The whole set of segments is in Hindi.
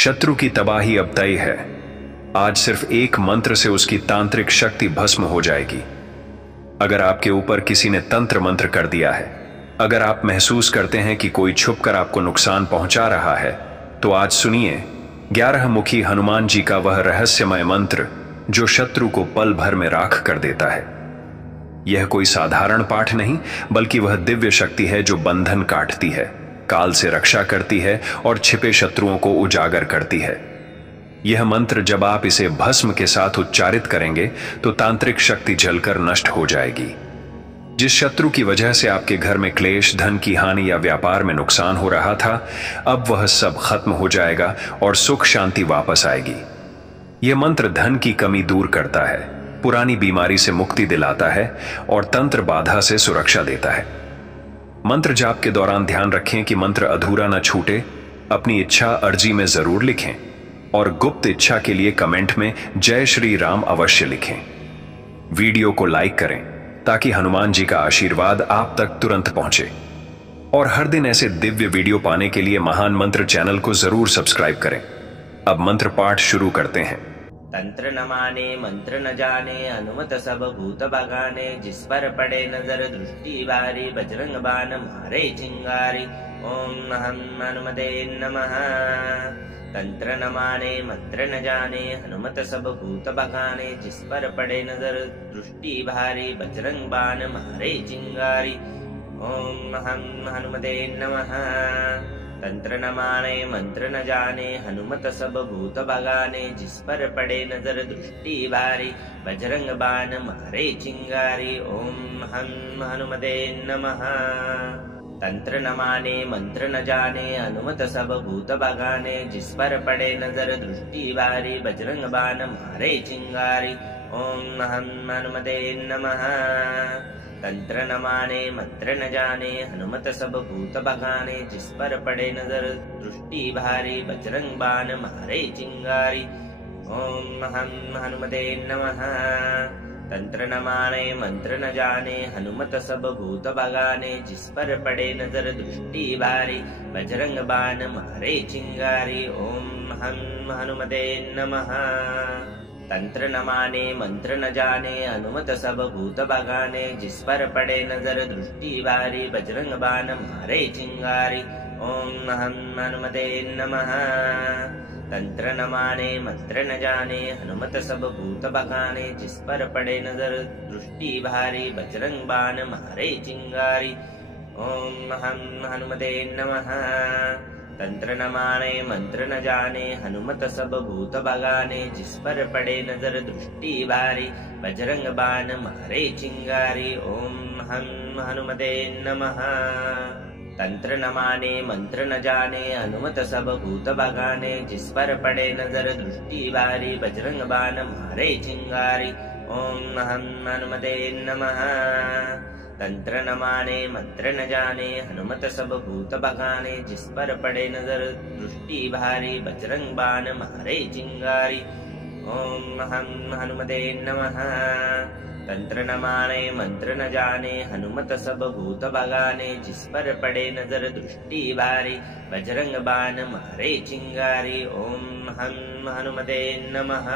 शत्रु की तबाही अब तय है। आज सिर्फ एक मंत्र से उसकी तांत्रिक शक्ति भस्म हो जाएगी। अगर आपके ऊपर किसी ने तंत्र मंत्र कर दिया है, अगर आप महसूस करते हैं कि कोई छुपकर आपको नुकसान पहुंचा रहा है, तो आज सुनिए 11 मुखी हनुमान जी का वह रहस्यमय मंत्र जो शत्रु को पल भर में राख कर देता है। यह कोई साधारण पाठ नहीं, बल्कि वह दिव्य शक्ति है जो बंधन काटती है, काल से रक्षा करती है और छिपे शत्रुओं को उजागर करती है। यह मंत्र जब आप इसे भस्म के साथ उच्चारित करेंगे तो तांत्रिक शक्ति जलकर नष्ट हो जाएगी। जिस शत्रु की वजह से आपके घर में क्लेश, धन की हानि या व्यापार में नुकसान हो रहा था, अब वह सब खत्म हो जाएगा और सुख शांति वापस आएगी। यह मंत्र धन की कमी दूर करता है, पुरानी बीमारी से मुक्ति दिलाता है और तंत्र बाधा से सुरक्षा देता है। मंत्र जाप के दौरान ध्यान रखें कि मंत्र अधूरा न छूटे। अपनी इच्छा अर्जी में जरूर लिखें और गुप्त इच्छा के लिए कमेंट में जय श्री राम अवश्य लिखें। वीडियो को लाइक करें ताकि हनुमान जी का आशीर्वाद आप तक तुरंत पहुंचे। और हर दिन ऐसे दिव्य वीडियो पाने के लिए महान मंत्र चैनल को जरूर सब्सक्राइब करें। अब मंत्र पाठ शुरू करते हैं। तंत्र न माने मंत्र न जाने, हनुमत सब भूत भगाने। जिस पर पड़े नजर दृष्टि बारी, बजरंग बाण मारे चिंगारी। ओम हम हनुमते नमः। तंत्र न माने मंत्र न जाने, हनुमत सब भूत भगाने। जिस पर पड़े नजर दृष्टि भारी, बजरंग बाण मारे चिंगारी। ओम हम हनुमते नमः। तंत्र न माने मंत्र न जाने, हनुमत सब भूत भगाने। जिस पर पड़े नजर दृष्टि भारी, बजरंग बाण मारे चिंगारी। ओम हम हनुमते नमः। तंत्र न माने मंत्र न जाने, हनुमत सब भूत भगाने। जिस पर पड़े नजर दृष्टि भारी, बजरंग बाण मारे चिंगारी। ओम हम हनुमते नमः। तंत्र न माने मंत्र न जाने, हनुमत सब भूत भगाने। जिस पर पड़े नजर दृष्टि भारी, बजरंग बाण मारे चिंगारी। ओम हम हनुमते नमः। तंत्र न माने मंत्र न जाने, हनुमत सब भूत भगाने। जिस पर पड़े नजर दृष्टि भारी, बजरंग बाण मारे चिंगारी। ओम हम हनुमते नमः। तंत्र न माने मंत्र न जाने, हनुमत सब भूत भगाने। जिस पर पड़े नजर दृष्टि भारी, बजरंग बाण मारे चिंगारी। ओम हम हनुमते नमः। तंत्र न माने मंत्र न जाने, हनुमत सब भूत भगाने। जिस पर पड़े नजर दृष्टि भारी, बजरंग बाण मारे चिंगारी। ओम हम हनुमते नमः। तंत्र न माने मंत्र न जाने, हनुमत सब भूत भगाने। जिस पर पड़े नजर दृष्टि भारी, बजरंग बाण मारे चिंगारी। ओम हम हनुमते नमः। तंत्र न माने मंत्र न जाने, हनुमत सब भूत भगाने। जिस पर पड़े नजर दृष्टि भारी, बजरंग बाण मारे चिंगारी। ओम हम हनुमते नमः। तंत्र न माने मंत्र न जाने, हनुमत सब भूत भगाने। जिस पर पड़े नजर दृष्टि भारी, बजरंग बाण मारे चिंगारी। ओम हम हनुमते नमः। तंत्र न माने मंत्र न जाने, हनुमत सब भूत भगाने। जिस पर पड़े नजर दृष्टि भारी, बजरंग बाण मारे चिंगारी। ओम हम हनुमते नमः।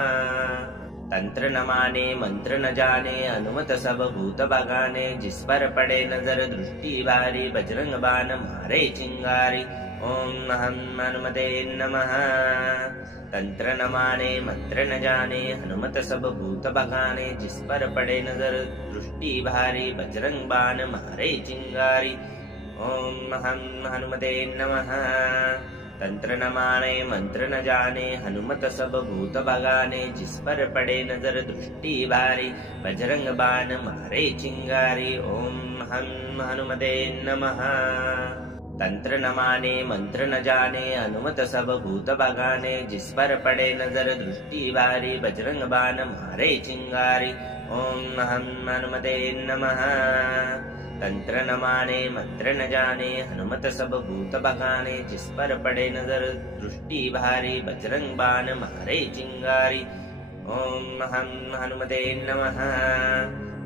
तंत्र न माने मंत्र न जाने, हनुमत सब भूत भगाने। जिस पर पड़े नजर दृष्टि भारी, बजरंग बाण मारे चिंगारी। ओम हम हनुमते नमः। तंत्र न माने मंत्र न जाने, हनुमत सब भूत भगाने। जिस पर पड़े नजर दृष्टि भारी, बजरंग बाण मारे चिंगारी। ओम हम हनुमते नमः। तंत्र न माने मंत्र न जाने, हनुमत सब भूत भगाने। जिस पर पड़े नजर दृष्टि भारी, बजरंग बाण मारे चिंगारी। ओम हम हनुमते नमः। तंत्र न माने मंत्र न जाने, हनुमत सब भूत भगाने। जिस पर पड़े नजर दृष्टि भारी, बजरंग बाण मारे चिंगारी। ओम हम हनुमते नमः। तंत्र न माने मंत्र न जाने, हनुमत सब भूत भगाने। जिस पर पड़े नजर दृष्टि भारी, बजरंग बाण मारे चिंगारी। ओम हम हनुमते नमः।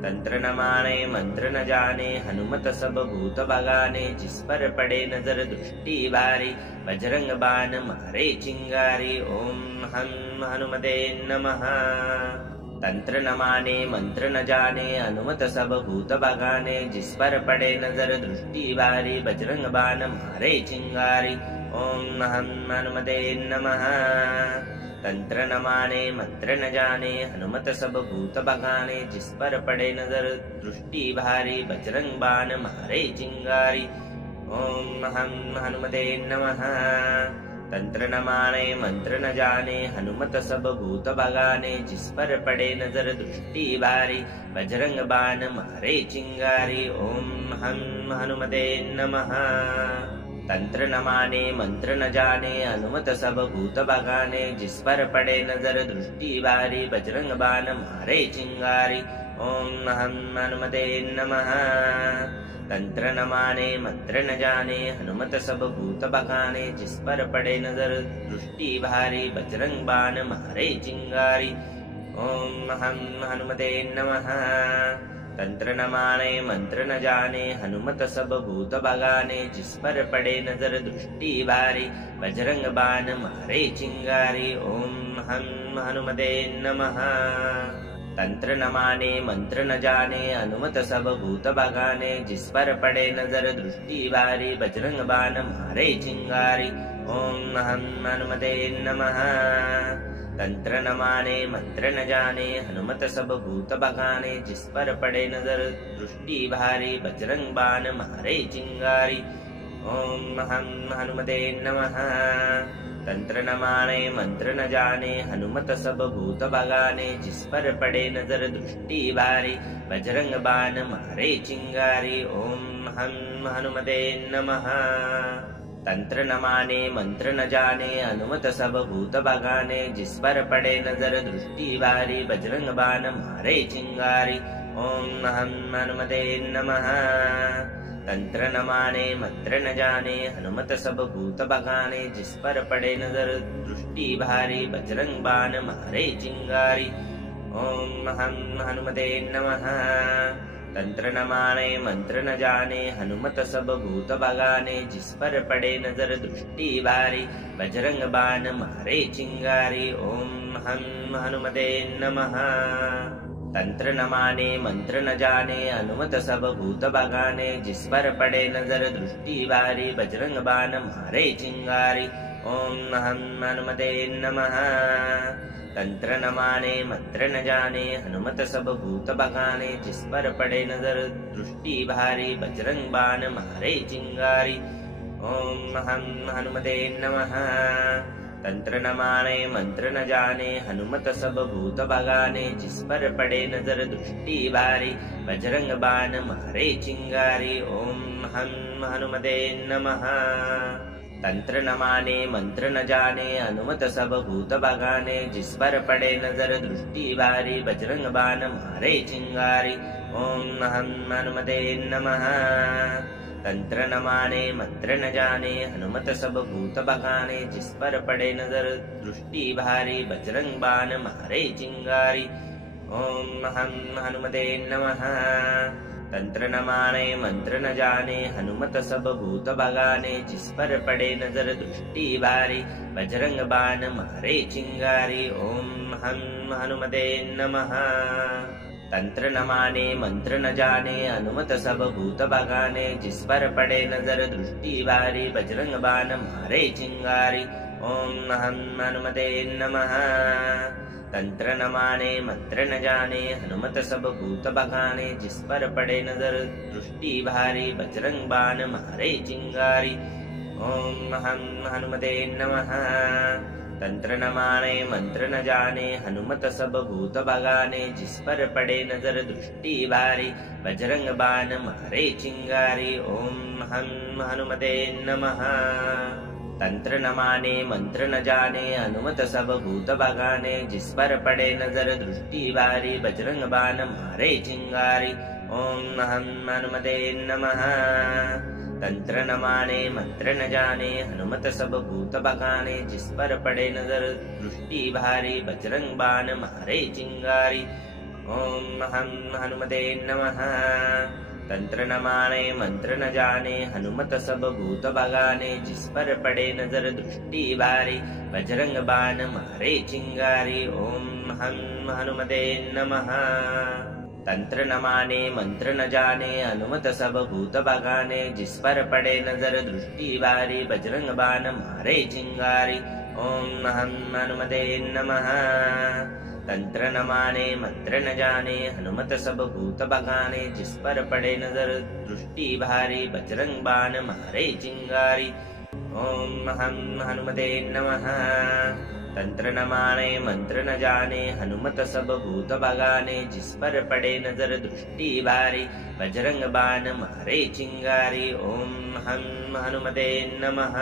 तंत्र न माने मंत्र न जाने हनुमत सब भूत भगाने जिस पर पड़े नजर दृष्टि भारी बजरंग बाण मारे चिंगारी ओम हम हनुमते नमः। तंत्र न माने मंत्र न जाने हनुमत सब भूत भगाने जिस पर पड़े नजर दृष्टि भारी बजरंग बाण मारे चिंगारी ओम हम हनुमते नमः। तंत्र न माने मंत्र न जाने हनुमत सब भूत भगाने जिस पर पड़े नजर दृष्टि भारी बजरंग बाण मारे चिंगारी ओम हम हनुमते नमः। तंत्र न माने मंत्र न जाने हनुमत सब भूत भगाने जिस पर पड़े नजर दृष्टि भारी बजरंग बाण मारे चिंगारी ओम हम हनुमते नमः। तंत्र न माने मंत्र न जाने हनुमत सब भूत भगाने जिस पर पड़े नजर दृष्टि भारी बजरंग बाण मारे चिंगारी ओम हम हनुमते नमः। तंत्र न माने मंत्र न जाने हनुमत सब भूत भगाने जिस पर पड़े नजर दृष्टि भारी बजरंग बाण मारे चिंगारी ओम हम हनुमते नमः। तंत्र न माने मंत्र न जाने हनुमत सब भूत भगाने जिस पर पड़े नजर दृष्टि भारी बजरंग बाण मारे चिंगारी ओम हम हनुमते नमः। तंत्र न माने मंत्र न जाने हनुमत सब भूत भगाने जिस पर पड़े नजर दृष्टि भारी बजरंग बाण मारे चिंगारी ओम हम हनुमते नमः। तंत्र न माने मंत्र न जाने हनुमत सब भूत भगाने जिस पर पड़े नजर दृष्टि भारी बजरंग बाण मारे चिंगारी ओम हम हनुमते नमः। तंत्र न माने मंत्र न जाने हनुमत सब भूत भगाने जिस पर पड़े नजर दृष्टि भारी बजरंग बाण मारे चिंगारी ओम हम हनुमते नमः। तंत्र न माने मंत्र न जाने हनुमत सब भूत भगाने जिस पर पड़े नजर दृष्टि भारी बजरंग बाण मारे चिंगारी ओम हम हनुमते नमः। तंत्र न माने मंत्र न जाने हनुमत सब भूत भगाने जिस पर पड़े नजर दृष्टि भारी बजरंग बाण मारे चिंगारी ओम हम हनुमते नमः। तंत्र न माने मंत्र न जाने हनुमत सब भूत भगाने जिस पर पड़े नजर दृष्टि भारी बजरंग बाण मारे चिंगारी ओम हम हनुमते नमः। तंत्र न माने मंत्र न जाने हनुमत सब भूत भगाने जिस पर पड़े नजर दृष्टि भारी बजरंग बाण मारे चिंगारी ओम हम हनुमते नमः। तंत्र न माने मंत्र न जाने हनुमत सब भूत भगाने जिस पर पड़े नजर दृष्टि भारी बजरंग बाण मारे चिंगारी ओम हम हनुमते नमः। तंत्र न माने मंत्र न जाने हनुमत सब भूत भगाने जिस पर पड़े नजर दृष्टि भारी बजरंग बाण मारे चिंगारी ओम हम हनुमते नमः। तंत्र न माने मंत्र न जाने हनुमत सब भूत भगाने जिस पर पड़े नजर दृष्टि भारी बजरंग बाण मारे चिंगारी ओम हम हनुमते नमः। तंत्र न माने मंत्र न जाने हनुमत सब भूत भगाने जिस पर पड़े नजर दृष्टि भारी बजरंग बाण मारे चिंगारी ओम हम हनुमते नमः। तंत्र न माने मंत्र न जाने हनुमत सब भूत भगाने जिस पर पड़े नजर दृष्टि भारी बजरंग बाण मारे चिंगारी ओम हम हनुमते नमः। तंत्र न माने मंत्र न जाने हनुमत सब भूत भगाने जिस पर पड़े नजर दृष्टि भारी बजरंग बाण मारे चिंगारी ओम हम हनुमते नमः। तंत्र न माने मंत्र न जाने हनुमत सब भूत भगाने जिस पर पड़े नजर दृष्टि भारी बजरंग बाण मारे चिंगारी ओम हम हनुमते नमः। तंत्र न माने मंत्र न जाने हनुमत सब भूत भगाने जिस पर पड़े नजर दृष्टि भारी बजरंग बाण मारे चिंगारी ओम हम हनुमते नमः। तंत्र न माने मंत्र न जाने हनुमत सब भूत भगाने जिस पर पड़े नजर दृष्टि भारी बजरंग बाण मारे चिंगारी ओम हम हनुमते नमः। तंत्र न माने मंत्र न जाने हनुमत सब भूत भगाने जिस पर पड़े नजर दृष्टि भारी बजरंग बाण मारे चिंगारी ओम हम हनुमते नमः। तंत्र न माने मंत्र न जाने हनुमत सब भूत भगाने, जिस पर पड़े नजर दृष्टि भारी बजरंग बाण मारे चिंगारी। ओम हम हनुमते नमः। तंत्र न माने मंत्र न जाने हनुमत सब भूत भगाने, जिस पर पड़े नजर दृष्टि भारी बजरंग बाण मारे चिंगारी। ओम हम हनुमते नमः। तंत्र न माने मंत्र न जाने हनुमत सब भूत भगाने, जिस पर पड़े नजर दृष्टि भारी बजरंग बाण मारे चिंगारी। ओम हम हनुमते नमः। तंत्र न माने मंत्र न जाने हनुमत सब भूत भगाने, जिस पर पड़े नजर दृष्टि भारी बजरंग बाण मारे चिंगारी। ओम हम हनुमते नमः।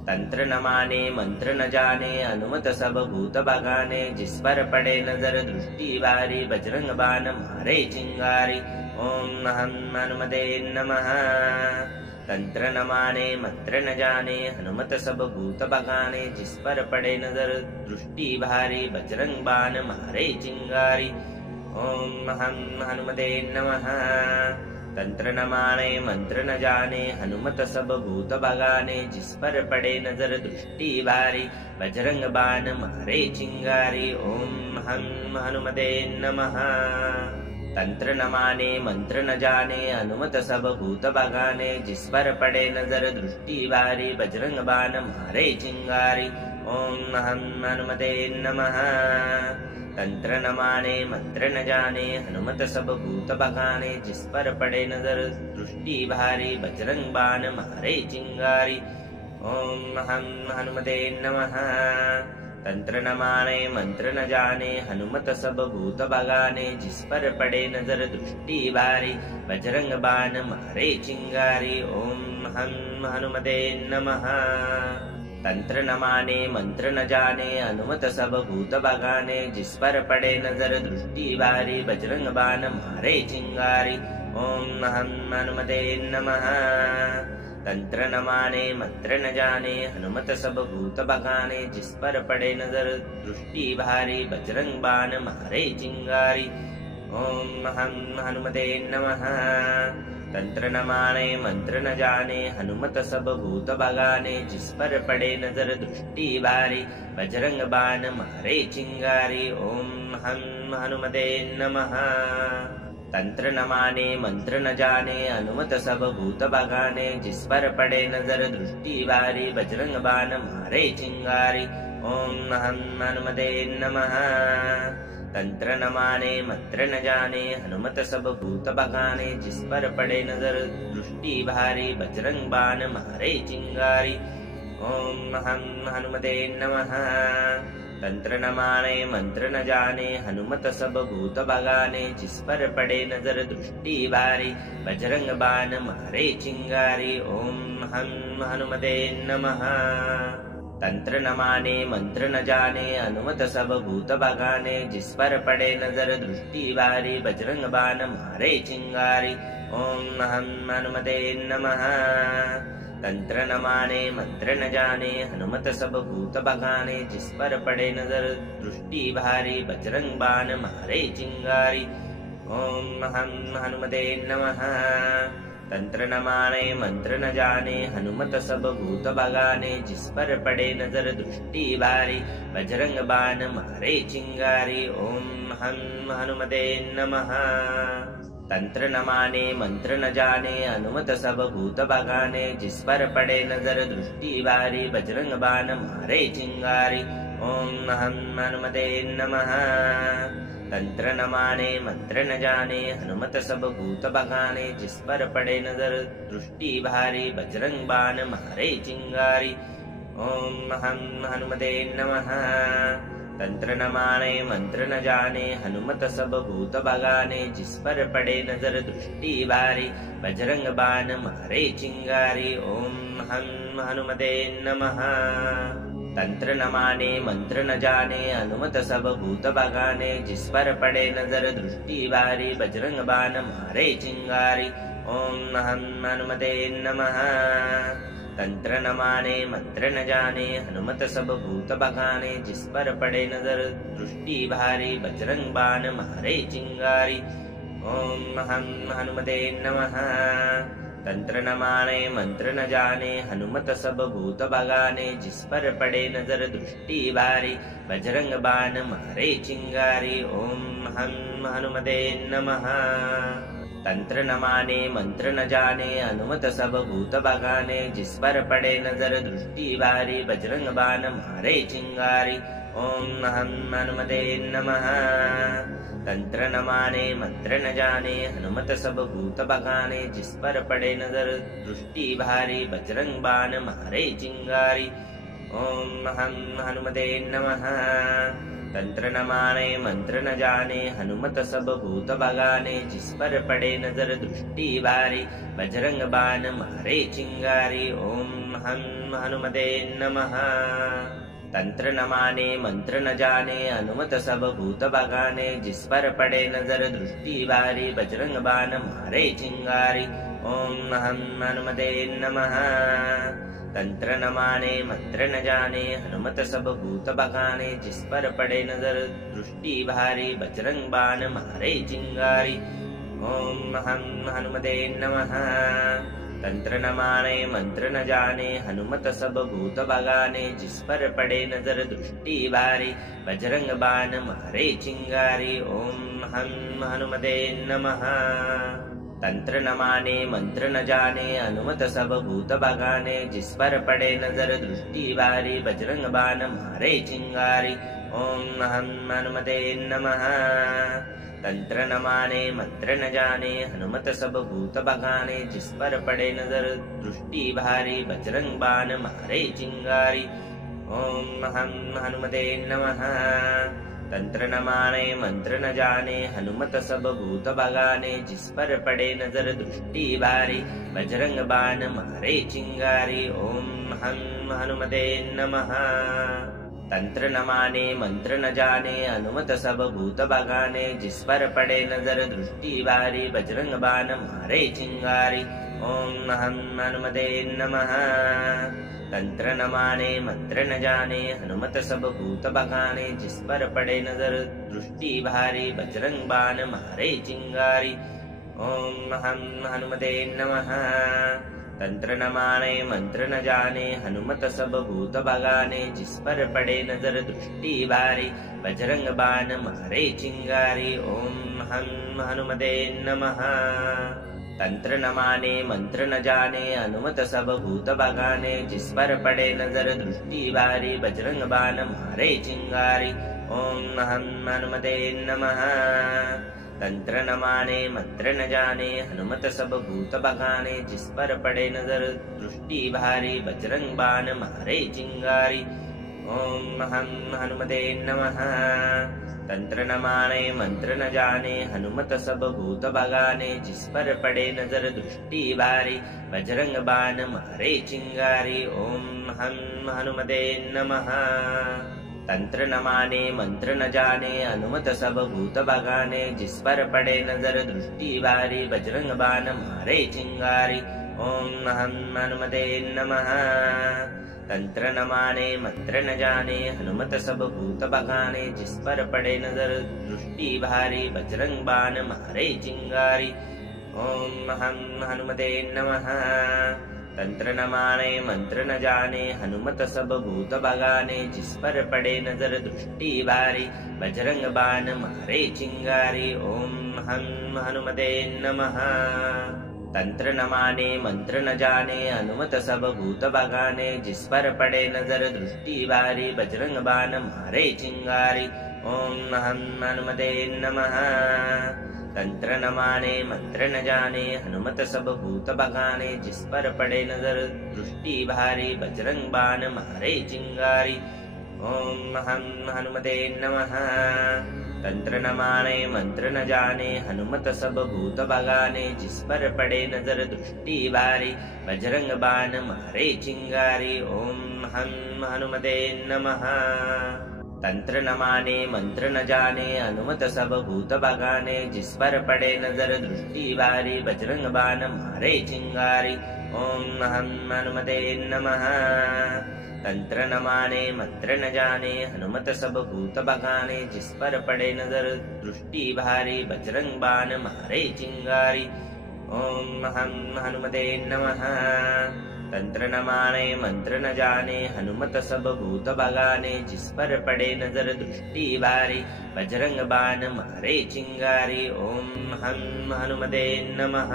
तंत्र न माने मंत्र न जाने हनुमत सब भूत भगाने, जिस पर पड़े नजर दृष्टि भारी बजरंग बाण मारे चिंगारी। ओम हम हनुमते नमः। तंत्र न माने मंत्र न जाने हनुमत सब भूत भगाने, जिस पर पड़े नजर दृष्टि भारी बजरंग बाण मारे चिंगारी। ओम हम हनुमते नमः। तंत्र न माने मंत्र न जाने हनुमत सब भूत भगाने, जिस पर पड़े नजर दृष्टि भारी बजरंग बाण मारे चिंगारी। ओम हम हनुमते नमः। तंत्र न माने मंत्र न जाने हनुमत सब भूत भगाने, जिस पर पड़े नजर दृष्टि भारी बजरंग बाण मारे चिंगारी। ओम हम हनुमते नमः। तंत्र न माने मंत्र न जाने हनुमत सब भूत भगाने, जिस पर पड़े नजर दृष्टि भारी बजरंग बाण मारे चिंगारी। ओम हम हनुमते नमः। तंत्र न माने मंत्र न जाने हनुमत सब भूत भगाने, जिस पर पड़े नजर दृष्टि भारी बजरंग बाण मारे चिंगारी। ओम हम हनुमते नमः। तंत्र न माने मंत्र न जाने हनुमत सब भूत भगाने, जिस पर पड़े नजर दृष्टि भारी बजरंग बाण मारे चिंगारी। ओम हम हनुमते नमः। तंत्र न माने मंत्र न जाने हनुमत सब भूत भगाने, जिस पर पड़े नजर दृष्टि भारी बजरंग बाण मारे चिंगारी। ओम हम हनुमते नमः। तंत्र न माने मंत्र न जाने हनुमत सब भूत भगाने, जिस पर पड़े नजर दृष्टि भारी बजरंग बाण मारे चिंगारी। ओम हम हनुमते नमः। तंत्र न माने मंत्र न जाने हनुमत सब भूत भगाने, जिस पर पड़े नजर दृष्टि भारी बजरंग बाण मारे चिंगारी। ओम हम हनुमते नमः। तंत्र न माने मंत्र न जाने हनुमत सब भूत भगाने, जिस पर पड़े नजर दृष्टि भारी बजरंग बाण मारे चिंगारी। ओम हम हनुमते नमः। तंत्र न माने मंत्र न जाने हनुमत सब भूत भगाने, जिस पर पड़े नजर दृष्टि भारी बजरंग बाण मारे चिंगारी। ओम हम हनुमते नमः। तंत्र न माने मंत्र न जाने हनुमत सब भूत भगाने, जिस पर पड़े नजर दृष्टि भारी बजरंग बाण मारे चिंगारी। ओम हम हनुमते नमः। तंत्र न माने मंत्र न जाने हनुमत सब भूत भगाने, जिस पर पड़े नजर दृष्टि भारी बजरंग बाण मारे चिंगारी। ओम हम हनुमते नमः। तंत्र न माने मंत्र न जाने हनुमत सब भूत भगाने, जिस पर पड़े नजर दृष्टि भारी बजरंग बाण मारे चिंगारी। ओम हम हनुमते नमः। तंत्र न माने मंत्र न जाने हनुमत सब भूत भगाने, जिस पर पड़े नजर दृष्टि भारी बजरंग बाण मारे चिंगारी। ओम हम हनुमते नमः। तंत्र न माने मंत्र न जाने हनुमत सब भूत भगाने, जिस पर पड़े नजर दृष्टि भारी बजरंग बाण मारे चिंगारी। ओम हम हनुमते नमः। तंत्र न माने मंत्र न जाने हनुमत सब भूत भगाने, जिस पर पड़े नजर दृष्टि भारी बजरंग बाण मारे चिंगारी। ओम हम हनुमते नमः। तंत्र न माने मंत्र न जाने हनुमत सब भूत भगाने, जिस पर पड़े नजर दृष्टि भारी बजरंग बाण मारे चिंगारी। ओम हम हनुमते नमः। तंत्र न माने मंत्र न जाने हनुमत सब भूत बगाने, जिस पर पड़े नजर दृष्टि भारी बजरंग बाण मारे चिंगारी। ओम हम हनुमते नमः। तंत्र न माने मंत्र न जाने हनुमत सब भूत बगाने, जिस पर पड़े नजर दृष्टि भारी बजरंग बाण मारे चिंगारी। ओम हम हनुमते नमः। तंत्र न माने मंत्र न जाने हनुमत सब भूत बगाने, जिस पर पड़े नजर दृष्टि भारी बजरंग बाण मारे चिंगारी। ओम हम हनुमते नमः। तंत्र न माने मंत्र न जाने हनुमत सब भूत बगाने, जिस पर पड़े नजर दृष्टि भारी बजरंग बाण मारे चिंगारी। ओम हम हनुमते नमः। तंत्र न माने मंत्र न जाने हनुमत सब भूत बगाने, जिस पर पड़े नजर दृष्टि भारी बजरंग बाण मारे चिंगारी। ओम हम हनुमते नमः। तंत्र न माने मंत्र न जाने हनुमत सब भूत बगाने, जिस पर पड़े नजर दृष्टि भारी बजरंग बाण मारे चिंगारी। ओम हम हनुमते नमः। तंत्र न माने मंत्र न जाने हनुमत सब भूत बगाने, जिस पर पड़े नजर दृष्टि भारी बजरंग बाण मारे चिंगारी। ओम हम हनुमते नमः। तंत्र न माने मंत्र न जाने हनुमत सब भूत बगाने, जिस पर पड़े नजर दृष्टि भारी बजरंग बाण मारे चिंगारी। ओम हम हनुमते नमः। तंत्र न माने मंत्र न जाने हनुमत सब भूत बगाने, जिस पर पड़े नजर दृष्टि भारी बजरंग बाण मारे चिंगारी। ओम हम हनुमते नमः। तंत्र न माने मंत्र न जाने हनुमत सब भूत बगाने, जिस पर पड़े नजर दृष्टि भारी बजरंग बाण मारे चिंगारी। ओम हम हनुमते नमः। तंत्र न माने मंत्र न जाने हनुमत सब भूत बगाने, जिस पर पड़े नजर दृष्टि भारी बजरंग बाण मारे चिंगारी। ओम हम हनुमते नमः। तंत्र न माने मंत्र न जाने हनुमत सब भूत बगाने, जिस पर पड़े नजर दृष्टि भारी बजरंग बाण मारे चिंगारी। ओम हम हनुमते नमः। तंत्र न माने मंत्र न जाने हनुमत सब भूत बगाने, जिस पर पड़े नजर दृष्टि भारी बजरंग बाण मारे चिंगारी। ओम हम हनुमते नमः। तंत्र न माने मंत्र न जाने हनुमत सब भूत बगाने, जिस पर पड़े नजर दृष्टि भारी बजरंग बाण मारे चिंगारी। ओम हम हनुमते नमः। तंत्र न माने मंत्र न जाने हनुमत सब भूत बगाने, जिस पर पड़े नजर दृष्टि भारी बजरंग बाण मारे चिंगारी। ओम हम हनुमते नमः। तंत्र न माने मंत्र न जाने हनुमत सब भूत बगाने, जिस पर पड़े नजर दृष्टि भारी बजरंग बाण मारे चिंगारी। ओम हम हनुमते नमः। तंत्र न माने मंत्र न जाने हनुमत सब भूत बगाने, जिस पर पड़े नजर दृष्टि भारी बजरंग बाण मारे चिंगारी। ओम हम हनुमते नमः। तंत्र न माने मंत्र न जाने हनुमत सब भूत बगाने, जिस पर पड़े नजर दृष्टि भारी बजरंग बाण मारे चिंगारी। ओम हम हनुमते नमः। तंत्र न माने मंत्र न जाने हनुमत सब भूत बगाने, जिस पर पड़े नजर दृष्टि भारी बजरंग बाण मारे चिंगारी। ओम हम हनुमते नमः। तंत्र न माने मंत्र न जाने हनुमत सब भूत बगाने, जिस पर पड़े नजर दृष्टि भारी बजरंग बाण मारे चिंगारी। ओम हम हनुमते नमः। तंत्र न माने मंत्र न जाने हनुमत सब भूत बगाने, जिस पर पड़े नजर दृष्टि भारी बजरंग बाण मारे चिंगारी। ओम हम हनुमते नमः। तंत्र न माने मंत्र न जाने हनुमत सब भूत बगाने, जिस पर पड़े नजर दृष्टि भारी बजरंग बाण मारे चिंगारी। ओम हम हनुमते नमः। तंत्र न माने मंत्र न जाने हनुमत सब भूत बगाने, जिस पर पड़े नजर दृष्टि भारी बजरंग बाण मारे चिंगारी। ओम हम हनुमते नमः। तंत्र न माने मंत्र न जाने हनुमत सब भूत बगाने, जिस पर पड़े नजर दृष्टि भारी बजरंग बाण मारे चिंगारी। ओम हम हनुमते नमः। तंत्र न माने मंत्र न जाने हनुमत सब भूत बगाने, जिस पर पड़े नजर दृष्टि भारी बजरंग बाण मारे चिंगारी। ओम हम हनुमते नमः। तंत्र न माने मंत्र न जाने हनुमत सब भूत बगाने, जिस पर पड़े नजर दृष्टि भारी बजरंग बाण मारे चिंगारी। ओम हम हनुमते नमः।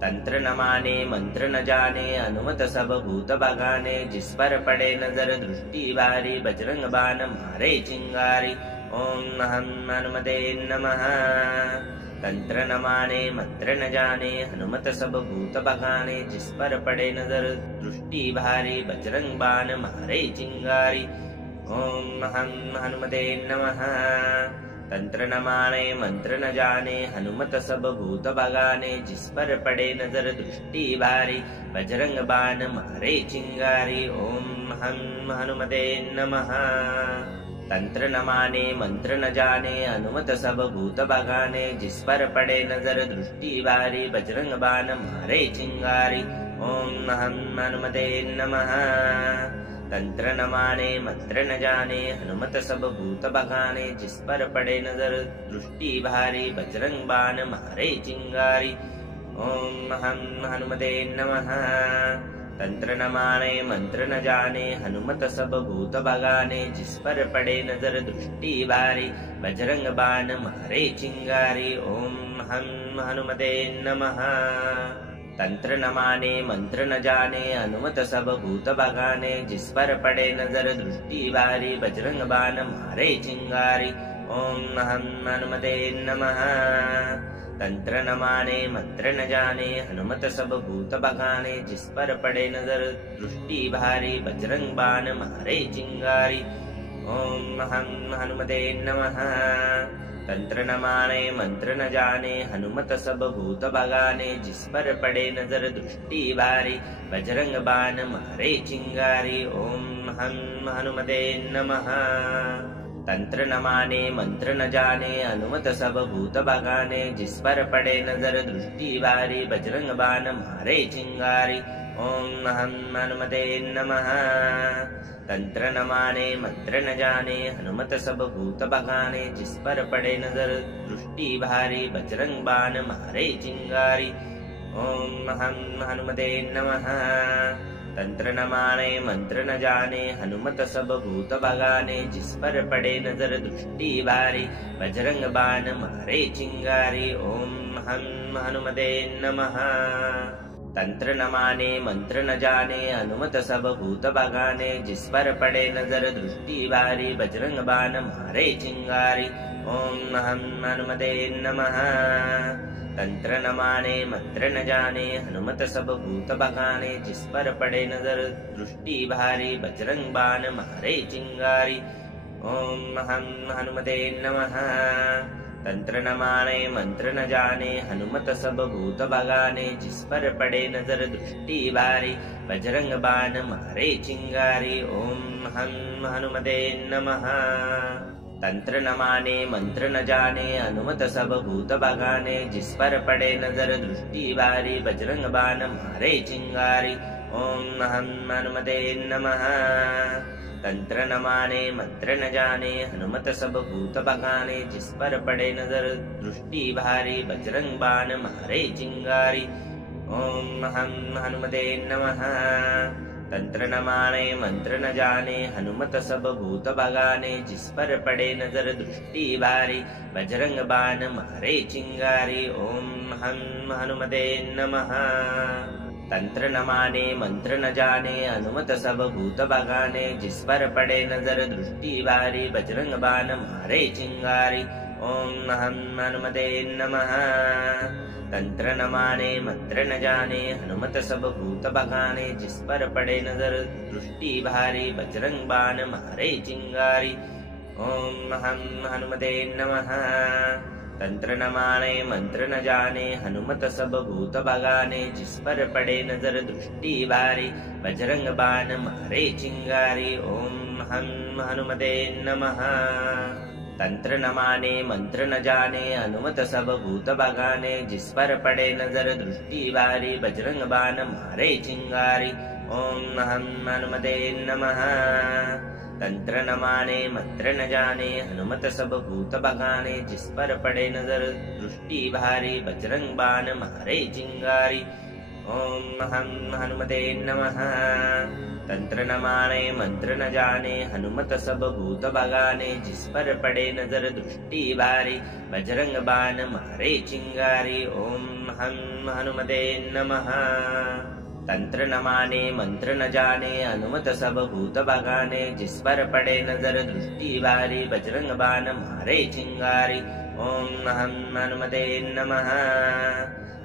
तंत्र न माने मंत्र न जाने हनुमत सब भूत बगाने, जिस पर पड़े नजर दृष्टि भारी बजरंग बाण मारे चिंगारी। ओम हम हनुमते नमः। तंत्र न माने मंत्र न जाने हनुमत सब भूत बगाने, जिस पर पड़े नजर दृष्टि भारी बजरंग बाण मारे चिंगारी। ओम हम हनुमते नमः। तंत्र न माने मंत्र न जाने हनुमत सब भूत बगाने, जिस पर पड़े नजर दृष्टि भारी बजरंग बाण मारे चिंगारी। ओम हम हनुमते नमः। तंत्र न माने मंत्र न जाने हनुमत सब भूत बगाने, जिस पर पड़े नजर दृष्टि भारी बजरंग बाण मारे चिंगारी। ओम हम हनुमते नमः। तंत्र न माने मंत्र न जाने हनुमत सब भूत बगाने, जिस पर पड़े नजर दृष्टि भारी बजरंग बाण मारे चिंगारी। ओम हम हनुमते नमः। तंत्र न माने मंत्र न जाने हनुमत सब भूत बगाने, जिस पर पड़े नजर दृष्टि भारी बजरंग बाण मारे चिंगारी। ओम हम हनुमते नमः। तंत्र न माने मंत्र न जाने हनुमत सब भूत बगाने, जिस पर पड़े नजर दृष्टि भारी बजरंग बाण मारे चिंगारी। ओम हम हनुमते नमः। तंत्र न माने मंत्र न जाने हनुमत सब भूत बगाने, जिस पर पड़े नजर दृष्टि भारी बजरंग बाण मारे चिंगारी। ओम हम हनुमते नमः। तंत्र न माने मंत्र न जाने हनुमत सब भूत बगाने, जिस पर पड़े नजर दृष्टि भारी बजरंग बाण मारे चिंगारी। ओम हम हनुमते नमः। तंत्र न माने मंत्र न जाने हनुमत सब भूत बगाने, जिस पर पड़े नजर दृष्टि भारी बजरंग बाण मारे चिंगारी। ओम हम हनुमते नमः। तंत्र न माने मंत्र न जाने हनुमत सब भूत बगाने, जिस पर पड़े नजर दृष्टि भारी बजरंग बाण मारे चिंगारी। ओम हम हनुमते नमः। तंत्र न माने मंत्र न जाने हनुमत सब भूत बगाने, जिस पर पड़े नजर दृष्टि भारी बजरंग बाण मारे चिंगारी। ओम हम हनुमते नमः। तंत्र न माने मंत्र न जाने हनुमत सब भूत बगाने, जिस पर पड़े नजर दृष्टि भारी बजरंग बाण मारे चिंगारी। ओम हम हनुमते नमः। तंत्र न माने मंत्र न जाने हनुमत सब भूत बगाने, जिस पर पड़े नजर दृष्टि भारी बजरंग बाण मारे चिंगारी। ओम हम हनुमते नमः। तंत्र न माने मंत्र न जाने हनुमत सब भूत बगाने, जिस पर पड़े नजर दृष्टि भारी बजरंग बाण मारे चिंगारी। ओम हम हनुमते नमः। तंत्र न माने मंत्र न जाने हनुमत सब भूत बगाने, जिस पर पड़े नजर दृष्टि भारी बजरंग बाण मारे चिंगारी। ओम हम हनुमते नमः। तंत्र न माने मंत्र न जाने हनुमत सब भूत बगाने, जिस पर पड़े नजर दृष्टि भारी बजरंग बाण मारे चिंगारी। ओम हम हनुमते नमः। तंत्र न माने मंत्र न जाने हनुमत सब भूत बगाने, जिस पर पड़े नजर दृष्टि भारी बजरंग बाण मारे चिंगारी। ओम हम हनुमते नमः। तंत्र न माने मंत्र न जाने हनुमत सब भूत बगाने, जिस पर पड़े नजर दृष्टि भारी बजरंग बाण मारे चिंगारी। ओम हम हनुमते नमः। तंत्र न माने मंत्र न जाने हनुमत सब भूत बगाने, जिस पर पड़े नजर दृष्टि भारी बजरंग बाण मारे चिंगारी। ओम हम हनुमते नमः। तंत्र न माने मंत्र न जाने हनुमत सब भूत बगाने, जिस पर पड़े नजर दृष्टि भारी बजरंग बाण मारे चिंगारी। ओम हम हनुमते नमः। तंत्र न माने मंत्र न जाने हनुमत सब भूत बगाने जिस पर पड़े नजर दृष्टि बारी बजरंग बाण मारे चिंगारी ओम हनुमते नमः। तंत्र न माने मंत्र न जाने हनुमत सब भूत बगाने जिस पर पड़े नजर दृष्टि भारी बजरंग बाण मारे चिंगारी ओम हनुमते नमः। तंत्र न माने मंत्र न जाने हनुमत सब भूत बगाने जिस पर पड़े नजर दृष्टि भारी बजरंग बाण मारे चिंगारी ओम हनुमते नमः। तंत्र न माने मंत्र न जाने हनुमत सब भूत बगाने जिस पर पड़े नजर दृष्टि भारी बजरंग बाण मारे चिंगारी ओम हनुमते नमः।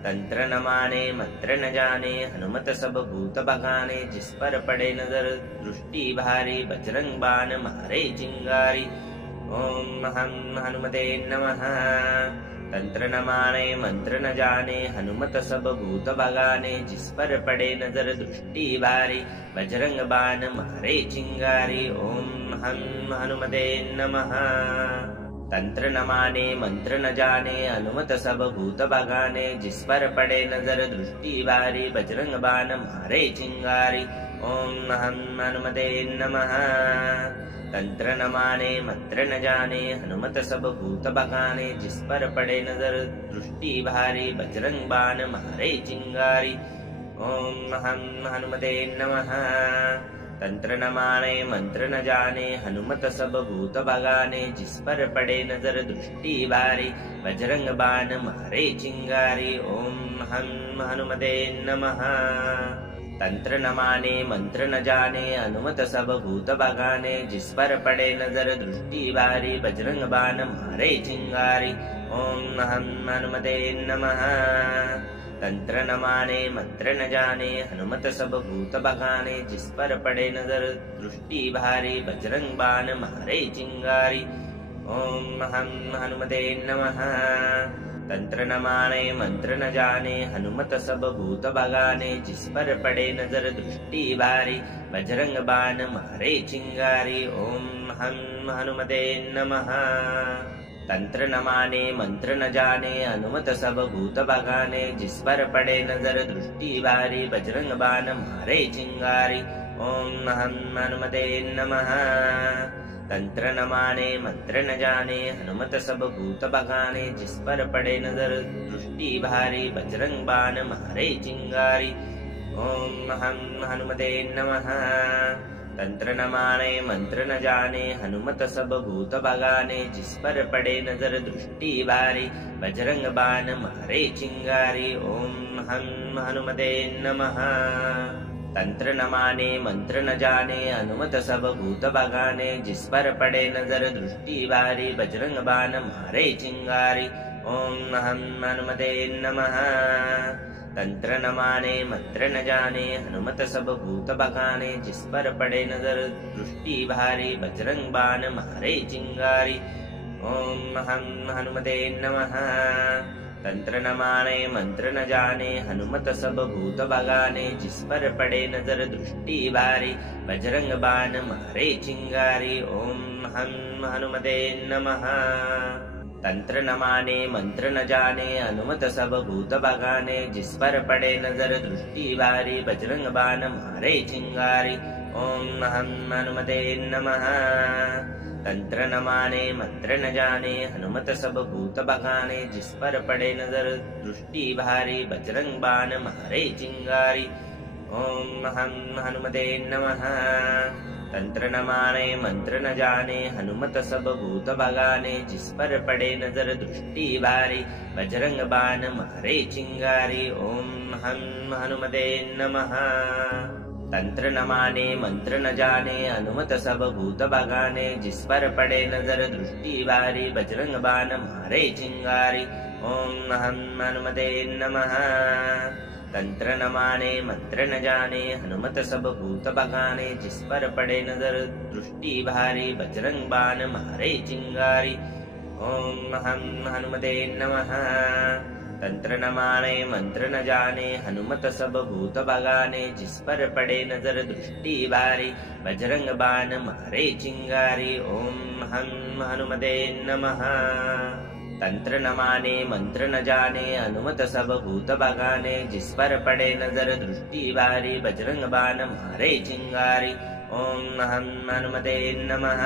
तंत्र न माने मंत्र न जाने हनुमत सब भूत बगाने जिस पर पड़े नजर दृष्टि भारी बजरंग बाण मारे चिंगारी ओम हनुमते नमः। तंत्र न माने मंत्र न जाने हनुमत सब भूत बगाने जिस पर पड़े नजर दृष्टि भारी बजरंग बाण मारे चिंगारी ओम हनुमते नमः। तंत्र न माने मंत्र न जाने हनुमत सब भूत बगाने जिस पर पड़े नजर दृष्टि भारी बजरंग बाण मारे चिंगारी ओम हनुमते नमः। तंत्र न माने मंत्र न जाने हनुमत सब भूत बगाने जिस पर पड़े नजर दृष्टि भारी बजरंग बाण मारे चिंगारी ओम हनुमते नमः। तंत्र न माने मंत्र न जाने हनुमत सब भूत बगाने जिस पर पड़े नजर दृष्टि भारी बजरंग बाण मारे चिंगारी ओम हनुमते नमः। तंत्र न माने मंत्र न जाने हनुमत सब भूत बगाने जिस पर पड़े नजर दृष्टि भारी बजरंग बाण मारे चिंगारी ओम हनुमते नमः। तंत्र न माने मंत्र न जाने हनुमत सब भूत बगाने जिस पर पड़े नजर दृष्टि भारी बजरंग बाण मारे चिंगारी ओम हनुमते नमः। तंत्र न माने मंत्र न जाने हनुमत सब भूत बगाने जिस पर पड़े नजर दृष्टि भारी बजरंग बाण मारे चिंगारी ओम हनुमते नमः। तंत्र न माने मंत्र न जाने हनुमत सब भूत बगाने जिस पर पड़े नजर दृष्टि भारी बजरंग बाण मारे चिंगारी ओम हनुमते नमः। तंत्र न माने मंत्र न जाने हनुमत सब भूत बगाने जिस पर पड़े नजर दृष्टि भारी बजरंग बाण मारे चिंगारी ओम हनुमते नमः। तंत्र न माने मंत्र न जाने हनुमत सब भूत बगाने जिस पर पड़े नजर दृष्टि भारी बजरंग बाण मारे चिंगारी ओम हनुमते नमः। तंत्र न माने मंत्र न जाने हनुमत सब भूत बगाने जिस पर पड़े नजर दृष्टि भारी बजरंग बाण मारे चिंगारी ओम हनुमते नमः। तंत्र न माने मंत्र न जाने हनुमत सब भूत बगाने जिस पर पड़े नजर दृष्टि भारी बजरंग बाण मारे चिंगारी ओम हनुमते नमः। तंत्र न माने मंत्र न जाने हनुमत सब भूत बगाने जिस पर पड़े नजर दृष्टि भारी बजरंग बाण मारे चिंगारी ओम हनुमते नमः। तंत्र न माने मंत्र न जाने हनुमत सब भूत बगाने जिस पर पड़े नजर दृष्टि भारी बजरंग बाण मारे चिंगारी ओम हनुमते नमः। तंत्र न माने मंत्र न जाने हनुमत सब भूत बगाने जिस पर पड़े नजर दृष्टि भारी बजरंग बाण मारे चिंगारी ओम हनुमते नमः। तंत्र न माने मंत्र न जाने हनुमत सब भूत बगाने जिस पर पड़े नजर दृष्टि भारी बजरंग बाण मारे चिंगारी ओम हनुमते नमः। तंत्र न माने मंत्र न जाने हनुमत सब भूत बगाने जिस पर पड़े नजर दृष्टि भारी बजरंग बाण मारे चिंगारी ओम हनुमते नमः। तंत्र न माने मंत्र न जाने हनुमत सब भूत बगाने जिस पर पड़े नजर दृष्टि भारी बजरंग बाण मारे चिंगारी ओम हनुमते नमः। तंत्र न माने मंत्र न जाने हनुमत सब भूत भगाने जिस पर पड़े नजर दृष्टि भारी बजरंग बाण मारे चिंगारी ओम हम हनुमते नमः। तंत्र न माने मंत्र न जाने हनुमत सब भूत भगाने जिस पर पड़े नजर दृष्टि भारी बजरंग बाण मारे चिंगारी ओम हम हनुमते नमः।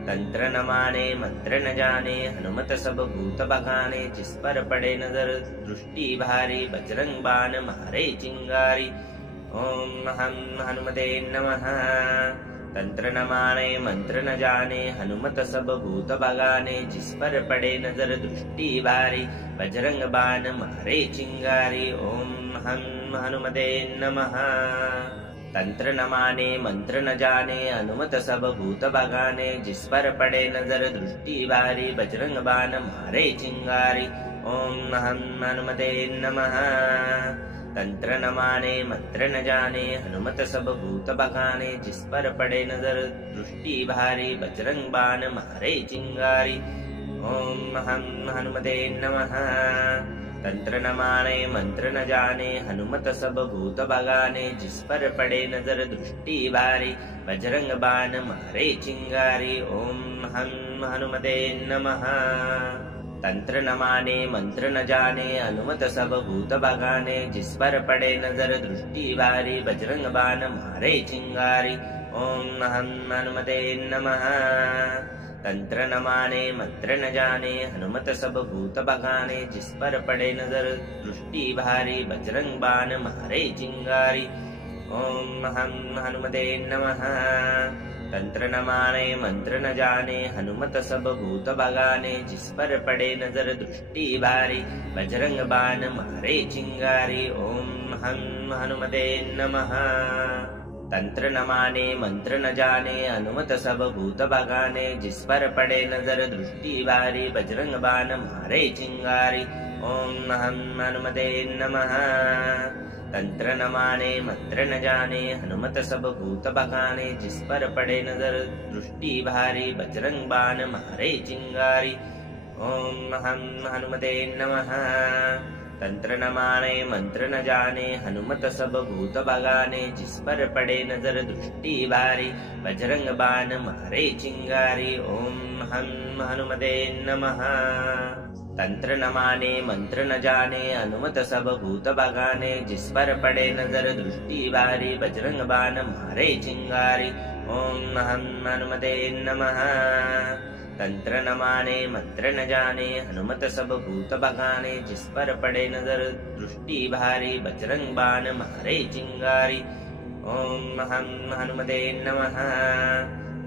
तंत्र न माने मंत्र न जाने हनुमत सब भूत भगाने जिस पर पड़े नजर दृष्टि भारी बजरंग बाण मारे चिंगारी ओम हम हनुमते नमः। तंत्र न माने मंत्र न जाने हनुमत सब भूत भगाने जिस पर पड़े नजर दृष्टि भारी बजरंग बाण मारे चिंगारी ओम हम हनुमते नमः। तंत्र न माने मंत्र न जाने हनुमत सब भूत भगाने जिस पर पड़े नजर दृष्टि भारी बजरंग बाण मारे चिंगारी ओम हम हनुमते नमः। तंत्र न माने मंत्र न जाने हनुमत सब भूत भगाने जिस पर पड़े नजर दृष्टि भारी बजरंग बाण मारे चिंगारी ओम हम हनुमते नमः। तंत्र न माने मंत्र न जाने हनुमत सब भूत भगाने जिस पर पड़े नजर दृष्टि भारी बजरंग बाण मारे चिंगारी ओम हम हनुमते नमः। तंत्र न माने मंत्र न जाने हनुमत सब भूत भगाने जिस पर पड़े नजर दृष्टि भारी बजरंग बाण मारे चिंगारी ओम हम हनुमते नमः। तंत्र न माने मंत्र न जाने हनुमत सब भूत भगाने जिस पर पड़े नजर दृष्टि भारी बजरंग बाण मारे चिंगारी ओम हम हनुमते नमः। तंत्र न माने मंत्र न जाने हनुमत सब भूत भगाने जिस पर पड़े नजर दृष्टि भारी बजरंग बाण मारे चिंगारी ओम हम हनुमते नमः। तंत्र न माने मंत्र न जाने हनुमत सब भूत भगाने जिस पर पड़े नजर दृष्टि भारी बजरंग बाण मारे चिंगारी ओम हम हनुमते नमः। तंत्र न माने मंत्र न जाने हनुमत सब भूत भगाने जिस पर पड़े नजर दृष्टि भारी बजरंग बाण मारे चिंगारी ओम हम हनुमते नमः। तंत्र न माने मंत्र न जाने हनुमत सब भूत भगाने जिस पर पड़े नजर दृष्टि भारी बजरंग बाण मारे चिंगारी ओम हम हनुमते नमः। तंत्र न माने मंत्र न जाने हनुमत सब भूत भगाने जिस पर पड़े नजर दृष्टि भारी बजरंग बाण मारे चिंगारी ओम हम हनुमते नमः। तंत्र न माने मंत्र न जाने हनुमत सब भूत भगाने जिस पर पड़े नजर दृष्टि भारी बजरंग बाण मारे चिंगारी ओम हम हनुमते नमः।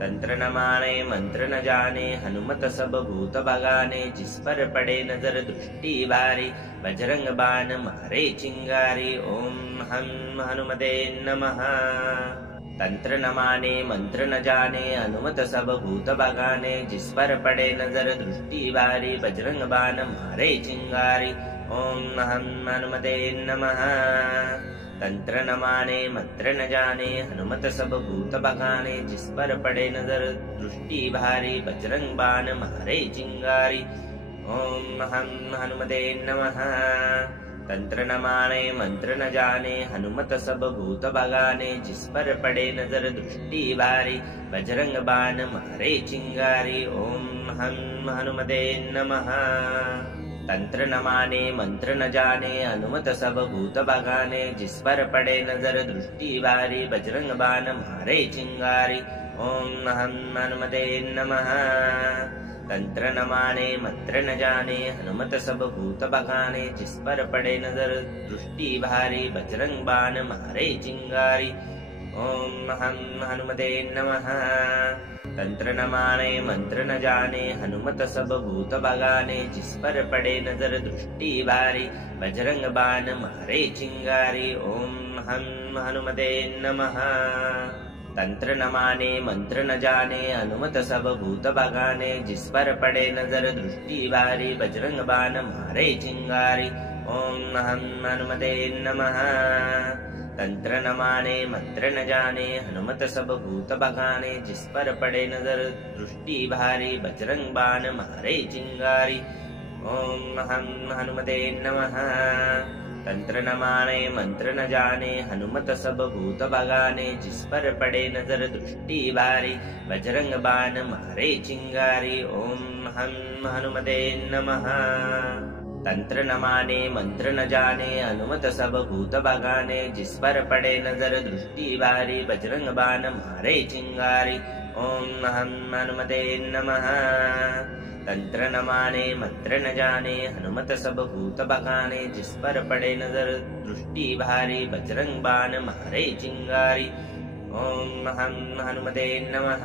तंत्र न माने मंत्र न जाने हनुमत सब भूत भगाने जिस पर पड़े नजर दृष्टि भारी बजरंग बाण मारे चिंगारी ओम हम हनुमते नमः। तंत्र न माने मंत्र न जाने हनुमत सब भूत भगाने जिस पर पड़े नजर दृष्टि भारी बजरंग बाण मारे चिंगारी ओम हम हनुमते नमः। तंत्र न माने मंत्र न जाने हनुमत सब भूत भगाने जिस पर पड़े नजर दृष्टि भारी बजरंग बाण मारे चिंगारी ओम हम हनुमते नमः। तंत्र न माने मंत्र न जाने हनुमत सब भूत भगाने जिस पर पड़े नजर दृष्टि भारी बजरंग बाण मारे चिंगारी ओम हम हनुमते नमः। तंत्र न माने मंत्र न जाने हनुमत सब भूत भगाने जिस पर पड़े नजर दृष्टि भारी बजरंग बाण मारे चिंगारी ओम हम हनुमते नमः। तंत्र न माने मंत्र न जाने हनुमत सब भूत भगाने जिस पर पड़े नजर दृष्टि भारी बजरंग बाण मारे चिंगारी ओम हम हनुमते नमः। तंत्र न माने मंत्र न जाने हनुमत सब भूत भगाने जिस पर पड़े नजर दृष्टि भारी बजरंग बाण मारे चिंगारी ओम हम हनुमते नमः। तंत्र न माने मंत्र न जाने हनुमत सब भूत भगाने जिस पर पड़े नजर दृष्टि भारी बजरंग बाण मारे चिंगारी ओम हम हनुमते नमः। तंत्र न माने मंत्र न जाने हनुमत सब भूत भगाने जिस पर पड़े नजर दृष्टि भारी बजरंग बाण मारे चिंगारी ओम हम हनुमते नमः। तंत्र न माने मंत्र न जाने हनुमत सब भूत भगाने, जिस पर पड़े नजर दृष्टि भारी बजरंग बाण मारे चिंगारी। ओम हम हनुमते नमः। तंत्र न माने मंत्र न जाने हनुमत सब भूत भगाने, जिस पर पड़े नजर दृष्टि भारी बजरंग बाण मारे चिंगारी। ओम हम हनुमते नमः। तंत्र न माने मंत्र न जाने हनुमत सब भूत भगाने, जिस पर पड़े नजर दृष्टि भारी बजरंग बाण मारे चिंगारी। ओम हम हनुमते नमः।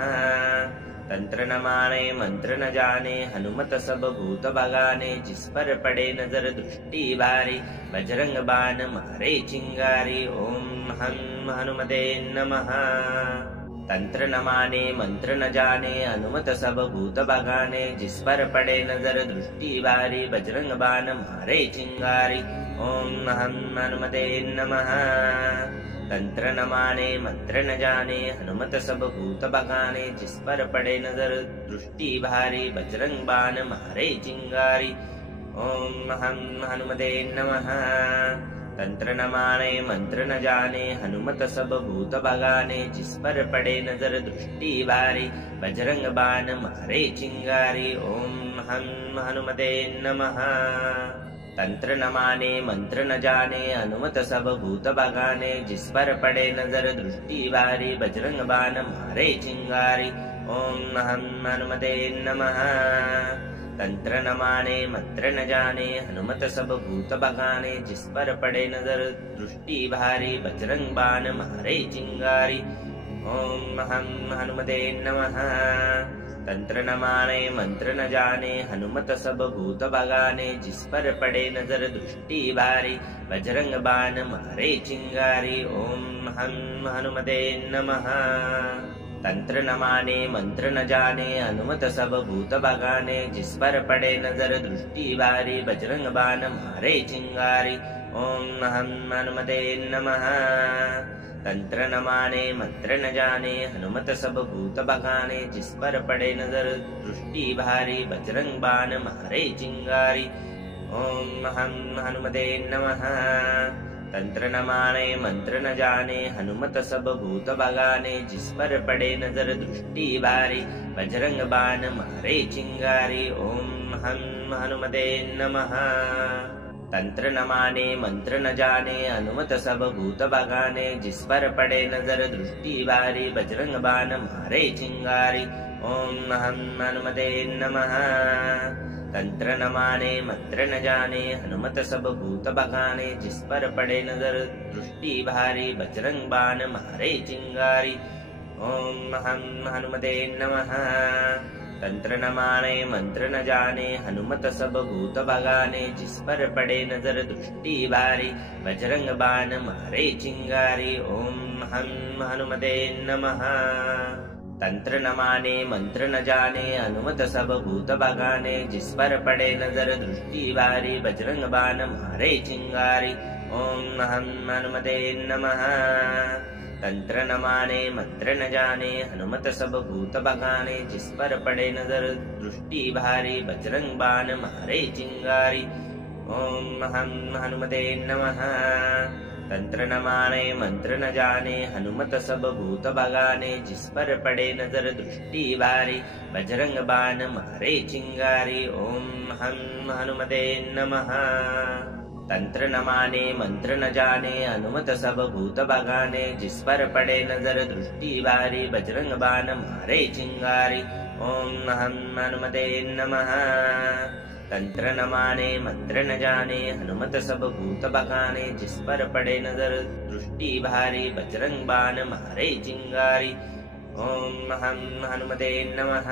तंत्र न माने मंत्र न जाने हनुमत सब भूत भगाने, जिस पर पड़े नजर दृष्टि भारी बजरंग बाण मारे चिंगारी। ओम हम हनुमते नमः। तंत्र न माने मंत्र न जाने हनुमत सब भूत भगाने, जिस पर पड़े नजर दृष्टि भारी बजरंग बाण मारे चिंगारी। ओम हम हनुमते नमः। तंत्र न माने मंत्र न जाने हनुमत सब भूत भगाने, जिस पर पड़े नजर दृष्टि भारी बजरंग बाण मारे चिंगारी। ओम हम हनुमते नमः। तंत्र न माने मंत्र न जाने हनुमत सब भूत भगाने, जिस पर पड़े नजर दृष्टि भारी बजरंग बाण मारे चिंगारी। ओम हम हनुमते नमः। तंत्र न माने मंत्र न जाने हनुमत सब भूत भगाने, जिस पर पड़े नजर दृष्टि भारी बजरंग बाण मारे चिंगारी। ओम हम हनुमते नमः। तंत्र न माने मंत्र न जाने हनुमत सब भूत भगाने, जिस पर पड़े नजर दृष्टि भारी बजरंग बाण मारे चिंगारी। ओम हम हनुमते नमः। तंत्र न माने मंत्र न जाने हनुमत सब भूत भगाने, जिस पर पड़े नजर दृष्टि भारी बजरंग बाण मारे चिंगारी। ओम हम हनुमते नमः। तंत्र न माने मंत्र न जाने हनुमत सब भूत भगाने, जिस पर पड़े नजर दृष्टि भारी बजरंग बाण मारे चिंगारी। ओम हम हनुमते नमः। तंत्र न माने मंत्र न जाने हनुमत सब भूत भगाने, जिस पर पड़े नजर दृष्टि भारी बजरंग बाण मारे चिंगारी। ओम हम हनुमते नमः। तंत्र न माने मंत्र न जाने हनुमत सब भूत भगाने, जिस पर पड़े नजर दृष्टि भारी बजरंग बाण मारे चिंगारी। ओम हम हनुमते नमः। तंत्र न माने मंत्र न जाने हनुमत सब भूत भगाने, जिस पर पड़े नजर दृष्टि भारी बजरंग बाण मारे चिंगारी। ओम हम हनुमते नमः। तंत्र न माने मंत्र न जाने हनुमत सब भूत भगाने, जिस पर पड़े नजर दृष्टि भारी बजरंग बाण मारे चिंगारी। ओम हम हनुमते नमः। तंत्र न माने मंत्र न जाने हनुमत सब भूत भगाने, जिस पर पड़े नजर दृष्टि भारी बजरंग बाण मारे चिंगारी। ओम हम हनुमते नमः। तंत्र न माने मंत्र न जाने हनुमत सब भूत भगाने, जिस पर पड़े नजर दृष्टि भारी बजरंग बाण मारे चिंगारी। ओम हम हनुमते नमः। तंत्र न माने मंत्र न जाने हनुमत सब भूत भगाने, जिस पर पड़े नजर दृष्टि भारी बजरंग बाण मारे चिंगारी। ओम हम हनुमते नमः। तंत्र न माने मंत्र न जाने हनुमत सब भूत भगाने, जिस पर पड़े नजर दृष्टि भारी बजरंग बाण मारे चिंगारी। ओम हम हनुमते नमः। तंत्र न माने मंत्र न जाने हनुमत सब भूत भगाने, जिस पर पड़े नजर दृष्टि भारी बजरंग बाण मारे चिंगारी। ओम हम हनुमते नमः। तंत्र न माने मंत्र न जाने हनुमत सब भूत भगाने, जिस पर पड़े नजर दृष्टि भारी बजरंग बाण मारे चिंगारी। ओम हम हनुमते नमः।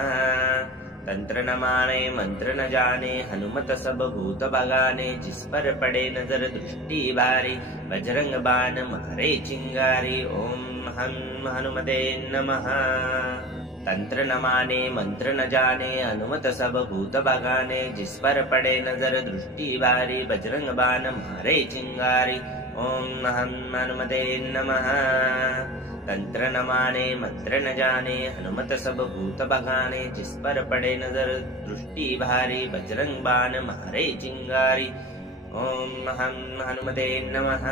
तंत्र न माने मंत्र न जाने हनुमत सब भूत भगाने, जिस पर पड़े नजर दृष्टि भारी बजरंग बाण मारे चिंगारी। ओम हम हनुमते नमः। तंत्र न माने मंत्र न जाने हनुमत सब भूत भगाने, जिस पर पड़े नजर दृष्टि भारी बजरंग बाण मारे चिंगारी। ओम हम हनुमते नमः। तंत्र न माने मंत्र न जाने हनुमत सब भूत बगाने जिस पर पड़े नजर दृष्टि भारी बजरंग बाण मारे चिंगारी। ओम हम हनुमते नमः।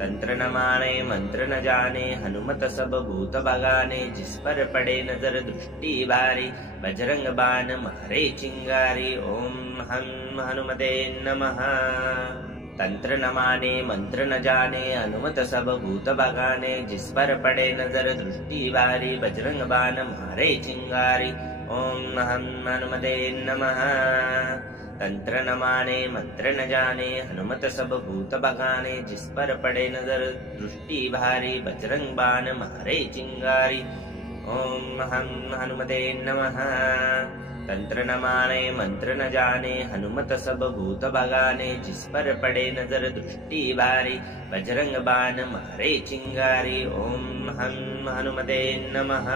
तंत्र न माने मंत्र न जाने हनुमत सब भूत बगाने जिस पर पड़े नजर दृष्टि भारी बजरंग बाण मारे चिंगारी। ओम हम हनुमते नमः। तंत्र न माने मंत्र न जाने हनुमत सब भूत बगाने जिस पर पड़े नजर दृष्टि भारी बजरंग बाण मारे चिंगारी। ओम हम हनुमते नमः। तंत्र न माने मंत्र न जाने हनुमत सब भूत बगाने जिस पर पड़े नजर दृष्टि भारी बजरंग बाण मारे चिंगारी। ओम हम हनुमते नमः। तंत्र न माने मंत्र न जाने हनुमत सब भूत बगाने जिस पर पड़े नजर दृष्टि भारी बजरंग बाण मारे चिंगारी। ओम हम हनुमते नमः।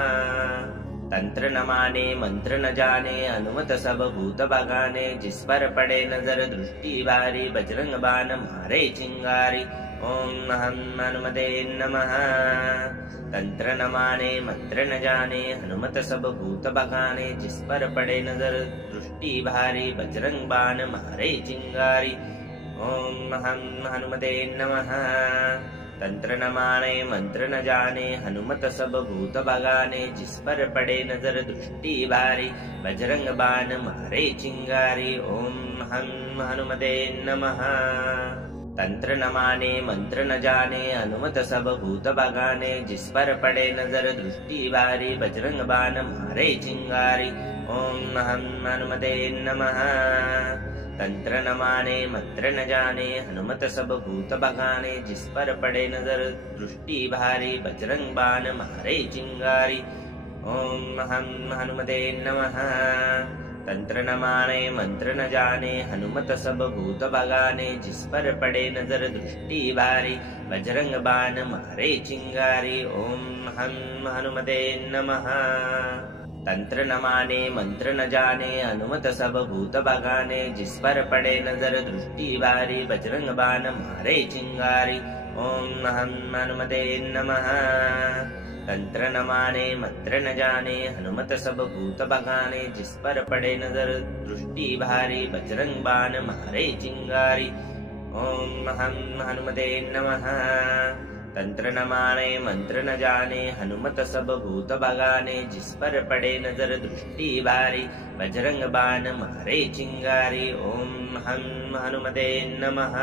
तंत्र न माने मंत्र न जाने हनुमत सब भूत बगाने जिस पर पड़े नजर दृष्टि भारी बजरंग बाण मारे चिंगारी। ओम हम हनुमते नमः। तंत्र न माने मंत्र न जाने हनुमत सब भूत बगाने जिस पर पड़े नजर दृष्टि भारी बजरंग बाण मारे चिंगारी। ओम हम हनुमते नमः। तंत्र न माने मंत्र न जाने हनुमत सब भूत बगाने जिस पर पड़े नजर दृष्टि भारी बजरंग बाण मारे चिंगारी। ओम हम हनुमते नमः। तंत्र न माने मंत्र न जाने हनुमत सब भूत बगाने जिस पर पड़े नजर दृष्टि भारी बजरंग बाण मारे चिंगारी। ओम हम हनुमते नमः। तंत्र न माने मंत्र न जाने हनुमत सब भूत बगाने जिस पर पड़े नजर दृष्टि भारी बजरंग बाण मारे चिंगारी। ओम हम हनुमते नमः। तंत्र न माने मंत्र न जाने हनुमत सब भूत बगाने जिस पर पड़े नजर दृष्टि भारी बजरंग बाण मारे चिंगारी। ओम हम हनुमते नमः। तंत्र न माने मंत्र न जाने हनुमत सब भूत बगाने जिस पर पड़े नजर दृष्टि भारी बजरंग बाण मारे चिंगारी। ओम हम हनुमते नमः। तंत्र न माने मंत्र न जाने हनुमत सब भूत बगाने जिस पर पड़े नजर दृष्टि भारी बजरंग बाण मारे चिंगारी। ओम हम हनुमते नमः। तंत्र न माने मंत्र न जाने हनुमत सब भूत बगाने जिस पर पड़े नजर दृष्टि भारी बजरंग बाण मारे चिंगारी। ओम हम हनुमते नमः।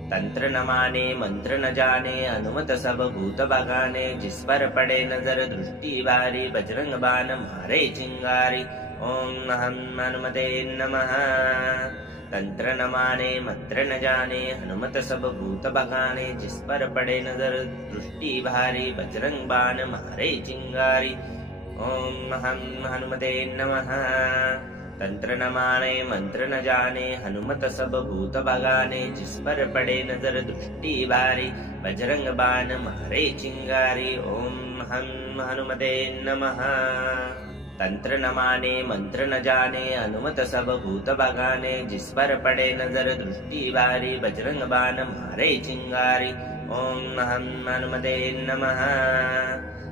तंत्र न माने मंत्र न जाने हनुमत सब भूत बगाने जिस पर पड़े नजर दृष्टि भारी बजरंग बाण मारे चिंगारी। ओम हम हनुमते नमः। तंत्र न माने मंत्र न जाने हनुमत सब भूत बगाने जिस पर पड़े नजर दृष्टि भारी बजरंग बाण मारे चिंगारी। ओम हम हनुमते नमः। तंत्र न माने मंत्र न जाने हनुमत सब भूत बगाने जिस पर पड़े नजर दृष्टि भारी बजरंग बाण मारे चिंगारी। ओम हम हनुमते नमः। तंत्र न माने मंत्र न जाने हनुमत सब भूत बगाने जिस पर पड़े नजर दृष्टि भारी बजरंग बाण मारे चिंगारी। ओम हम हनुमते नमः।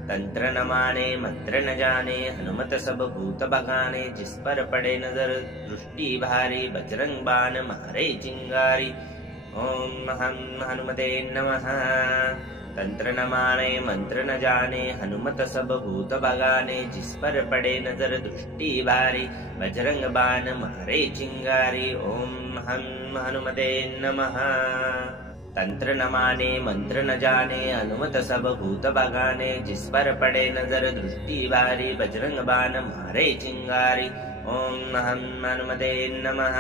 तंत्र न माने मंत्र न जाने हनुमत सब भूत बगाने जिस पर पड़े नजर दृष्टि भारी बजरंग बाण मारे चिंगारी। ओम हम हनुमते नमः। तंत्र न माने मंत्र न जाने हनुमत सब भूत बगाने जिस पर पड़े नजर दृष्टि भारी बजरंग बाण मारे चिंगारी। ओम हम हनुमते नमः। तंत्र न माने मंत्र न जाने हनुमत सब भूत बगाने जिस पर पड़े नजर दृष्टि भारी बजरंग बाण मारे चिंगारी। ओम हम हनुमते नमः।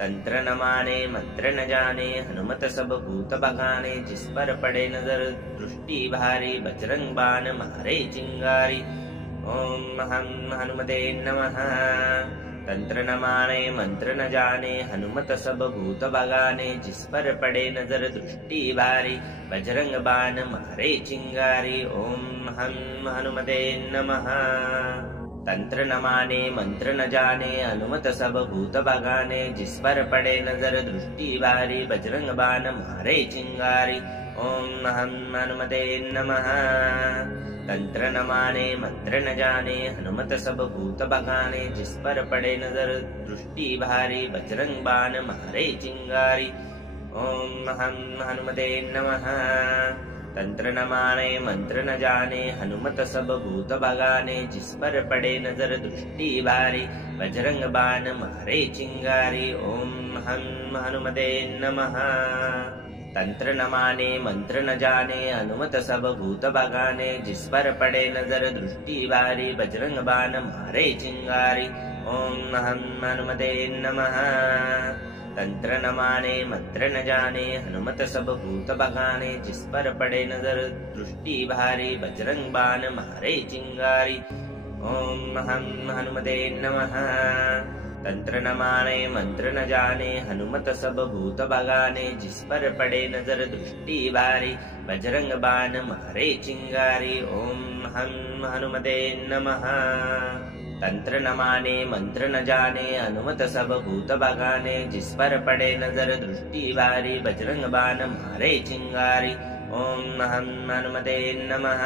तंत्र न माने मंत्र न जाने हनुमत सब भूत बगाने जिस पर पड़े नजर दृष्टि भारी बजरंग बाण मारे चिंगारी। ओम हम हनुमते नमः। तंत्र न माने मंत्र न जाने हनुमत सब भूत बगाने जिस पर पड़े नजर दृष्टि भारी बजरंग बाण मारे चिंगारी। ओम हम हनुमते नमः। तंत्र न माने मंत्र न जाने हनुमत सब भूत बगाने जिस पर पड़े नजर दृष्टि भारी बजरंग बाण मारे चिंगारी। ओम हम हनुमते नमः। तंत्र न माने मंत्र न जाने हनुमत सब भूत बगाने, जिस पर पड़े नजर दृष्टि भारी बजरंग बाण मारे चिंगारी। ओम हम हनुमते नमः। तंत्र न माने मंत्र न जाने हनुमत सब भूत भगाने, जिस पर पड़े नजर दृष्टि भारी बजरंग बाण मारे चिंगारी। ओम हम हनुमते नमः। तंत्र न माने मंत्र न जाने हनुमत सब भूत भगाने, जिस पर पड़े नजर दृष्टि भारी बजरंग बाण मारे चिंगारी। ओम हम हनुमते नमः। तंत्र न माने मंत्र न जाने हनुमत सब भूत भगाने, जिस पर पड़े नजर दृष्टि भारी बजरंग बाण मारे चिंगारी। ओम हम हनुमते नमः। तंत्र न माने मंत्र न जाने हनुमत सब भूत भगाने, जिस पर पड़े नजर दृष्टि भारी बजरंग बाण मारे चिंगारी। ओम हम हनुमते नमः। तंत्र न माने मंत्र न जाने हनुमत सब भूत भगाने, जिस पर पड़े नजर दृष्टि भारी बजरंग बाण मारे चिंगारी। ओम हम हनुमते नमः।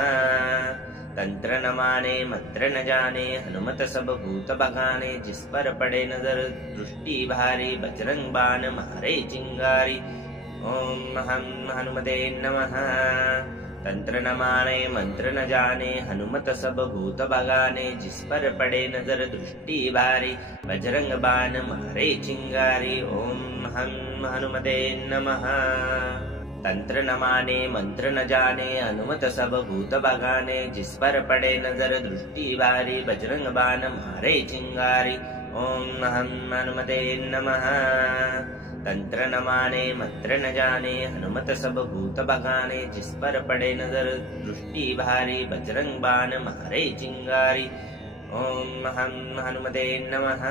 तंत्र न माने मंत्र न जाने हनुमत सब भूत भगाने, जिस पर पड़े नजर दृष्टि भारी बजरंग बाण मारे चिंगारी। ओम हम हनुमते नमः। तंत्र न माने मंत्र न जाने हनुमत सब भूत भगाने, जिस पर पड़े नजर दृष्टि भारी बजरंग बाण मारे चिंगारी। ओम हम हनुमते नमः। तंत्र न माने मंत्र न जाने हनुमत सब भूत भगाने, जिस पर पड़े नजर दृष्टि भारी बजरंग बाण मारे चिंगारी। ओम हम हनुमते नमः। तंत्र न माने मंत्र न जाने हनुमत सब भूत भगाने, जिस पर पड़े नजर दृष्टि भारी बजरंग बाण मारे चिंगारी। ओम हम हनुमते नमः।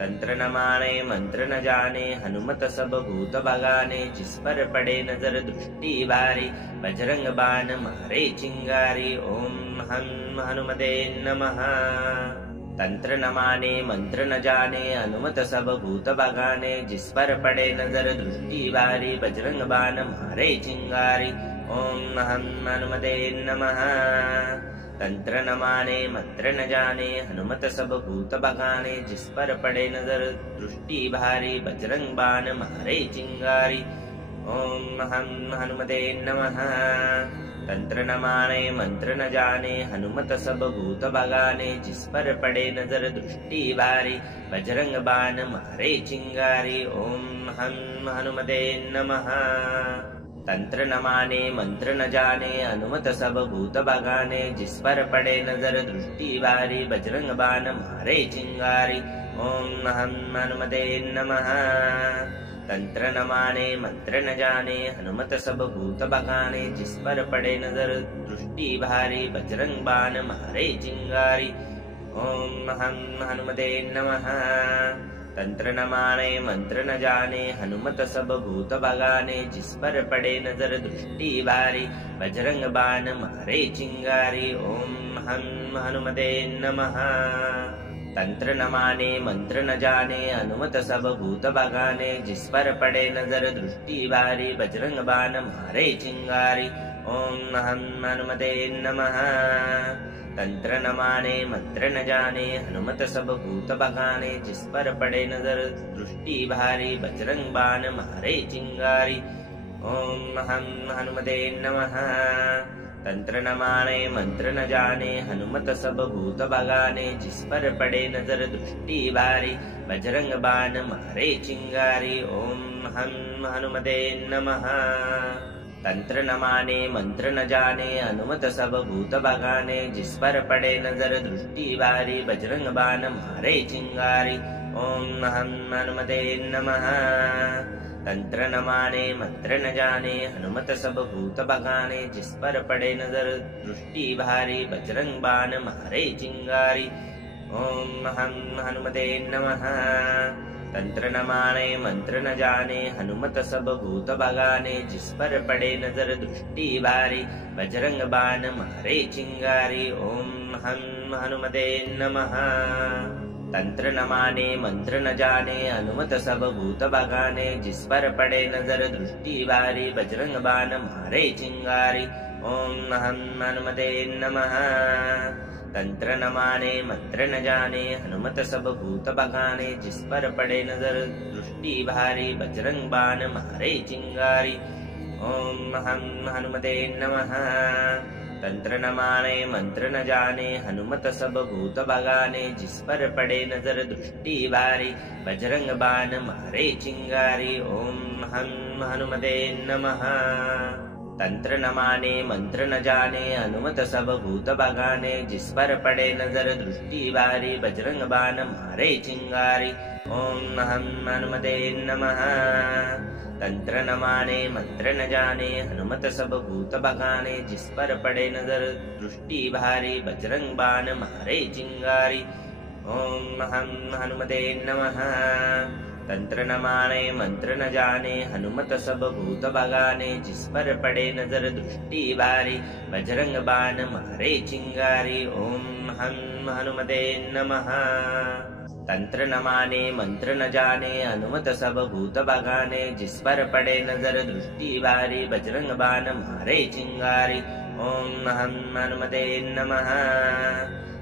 तंत्र न माने मंत्र न जाने हनुमत सब भूत भगाने, जिस पर पड़े नजर दृष्टि भारी बजरंग बाण मारे चिंगारी। ओम हम हनुमते नमः। तंत्र न माने मंत्र न जाने हनुमत सब भूत भगाने, जिस पर पड़े नजर दृष्टि भारी बजरंग बाण मारे चिंगारी। ओम हम हनुमते नमः। तंत्र न माने मंत्र न जाने हनुमत सब भूत भगाने, जिस पर पड़े नजर दृष्टि भारी बजरंग बाण मारे चिंगारी। ओम हम हनुमते नमः। तंत्र न माने मंत्र न जाने हनुमत सब भूत भगाने, जिस पर पड़े नजर दृष्टि भारी बजरंग बाण मारे चिंगारी। ओम हम हनुमते नमः। तंत्र न माने मंत्र न जाने हनुमत सब भूत भगाने, जिस पर पड़े नजर दृष्टि भारी बजरंग बाण मारे चिंगारी। ओम हम हनुमते नमः। तंत्र न माने मंत्र न जाने हनुमत सब भूत भगाने, जिस पर पड़े नजर दृष्टि भारी बजरंग बाण मारे चिंगारी। ओम हम हनुमते नमः। तंत्र न माने मंत्र न जाने हनुमत सब भूत भगाने, जिस पर पड़े नजर दृष्टि भारी बजरंग बाण मारे चिंगारी। ओम हम हनुमते नमः। तंत्र न माने मंत्र न जाने हनुमत सब भूत भगाने, जिस पर पड़े नजर दृष्टि भारी बजरंग बाण मारे चिंगारी। ओम हम हनुमते नमः। तंत्र न माने मंत्र न जाने हनुमत सब भूत भगाने, जिस पर पड़े नजर दृष्टि भारी बजरंग बाण मारे चिंगारी। ओम हम हनुमते नमः। तंत्र न माने मंत्र न जाने हनुमत सब भूत भगाने, जिस पर पड़े नजर दृष्टि भारी बजरंग बाण मारे चिंगारी। ओम हम हनुमते नमः। तंत्र न माने मंत्र न जाने हनुमत सब भूत भगाने, जिस पर पड़े नजर दृष्टि भारी बजरंग बाण मारे चिंगारी। ओम हम हनुमते नमः। तंत्र न माने मंत्र न जाने हनुमत सब भूत भगाने, जिस पर पड़े नजर दृष्टि भारी बजरंग बाण मारे चिंगारी। ओम हम हनुमते नमः। तंत्र न माने मंत्र न जाने हनुमत सब भूत भगाने, जिस पर पड़े नजर दृष्टि भारी बजरंग बाण मारे चिंगारी। ओम हम हनुमते नमः। तंत्र न माने मंत्र न जाने हनुमत सब भूत भगाने जिस पर पड़े नजर दृष्टि बारी बजरंग बाण मारे चिंगारी ओम हनुमते नमः। तंत्र न माने मंत्र न जाने हनुमत सब भूत भगाने जिस पर पड़े नजर दृष्टि भारी बजरंग बाण मारे चिंगारी ओम हनुमते नमः। तंत्र न माने मंत्र न जाने हनुमत सब भूत भगाने जिस पर पड़े नजर दृष्टि भारी बजरंग बाण मारे चिंगारी ओम हनुमते नमः। तंत्र न माने मंत्र न जाने हनुमत सब भूत भगाने जिस पर पड़े नजर दृष्टि भारी बजरंग बाण मारे चिंगारी ओम हनुमते नमः। तंत्र न माने मंत्र न जाने हनुमत सब भूत भगाने जिस पर पड़े नजर दृष्टि भारी बजरंग बाण मारे चिंगारी ओम हनुमते नमः। तंत्र न माने मंत्र न जाने हनुमत सब भूत भगाने जिस पर पड़े नजर दृष्टि भारी बजरंग बाण मारे चिंगारी ओम हनुमते नमः। तंत्र न माने मंत्र न जाने हनुमत सब भूत भगाने जिस पर पड़े नजर दृष्टि भारी बजरंग बाण मारे चिंगारी ओम हनुमते नमः।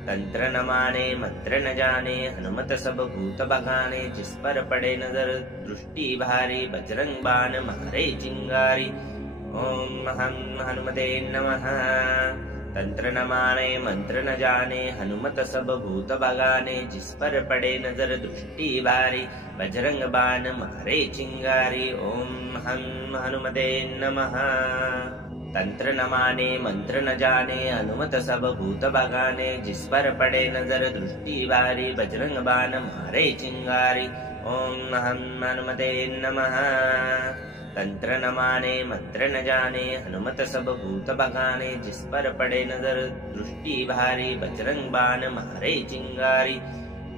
तंत्र न माने मंत्र न जाने हनुमत सब भूत भगाने जिस पर पड़े नजर दृष्टि भारी बजरंग बाण मारे चिंगारी ओम हनुमते नमः। तंत्र न माने मंत्र न जाने हनुमत सब भूत भगाने जिस पर पड़े नजर दृष्टि भारी बजरंग बाण मारे चिंगारी ओम हनुमते नमः। तंत्र न माने मंत्र न जाने हनुमत सब भूत भगाने जिस पर पड़े नजर दृष्टि भारी बजरंग बाण मारे चिंगारी ओम हनुमते नमः। तंत्र न माने मंत्र न जाने हनुमत सब भूत भगाने जिस पर पड़े नजर दृष्टि भारी बजरंग बाण मारे चिंगारी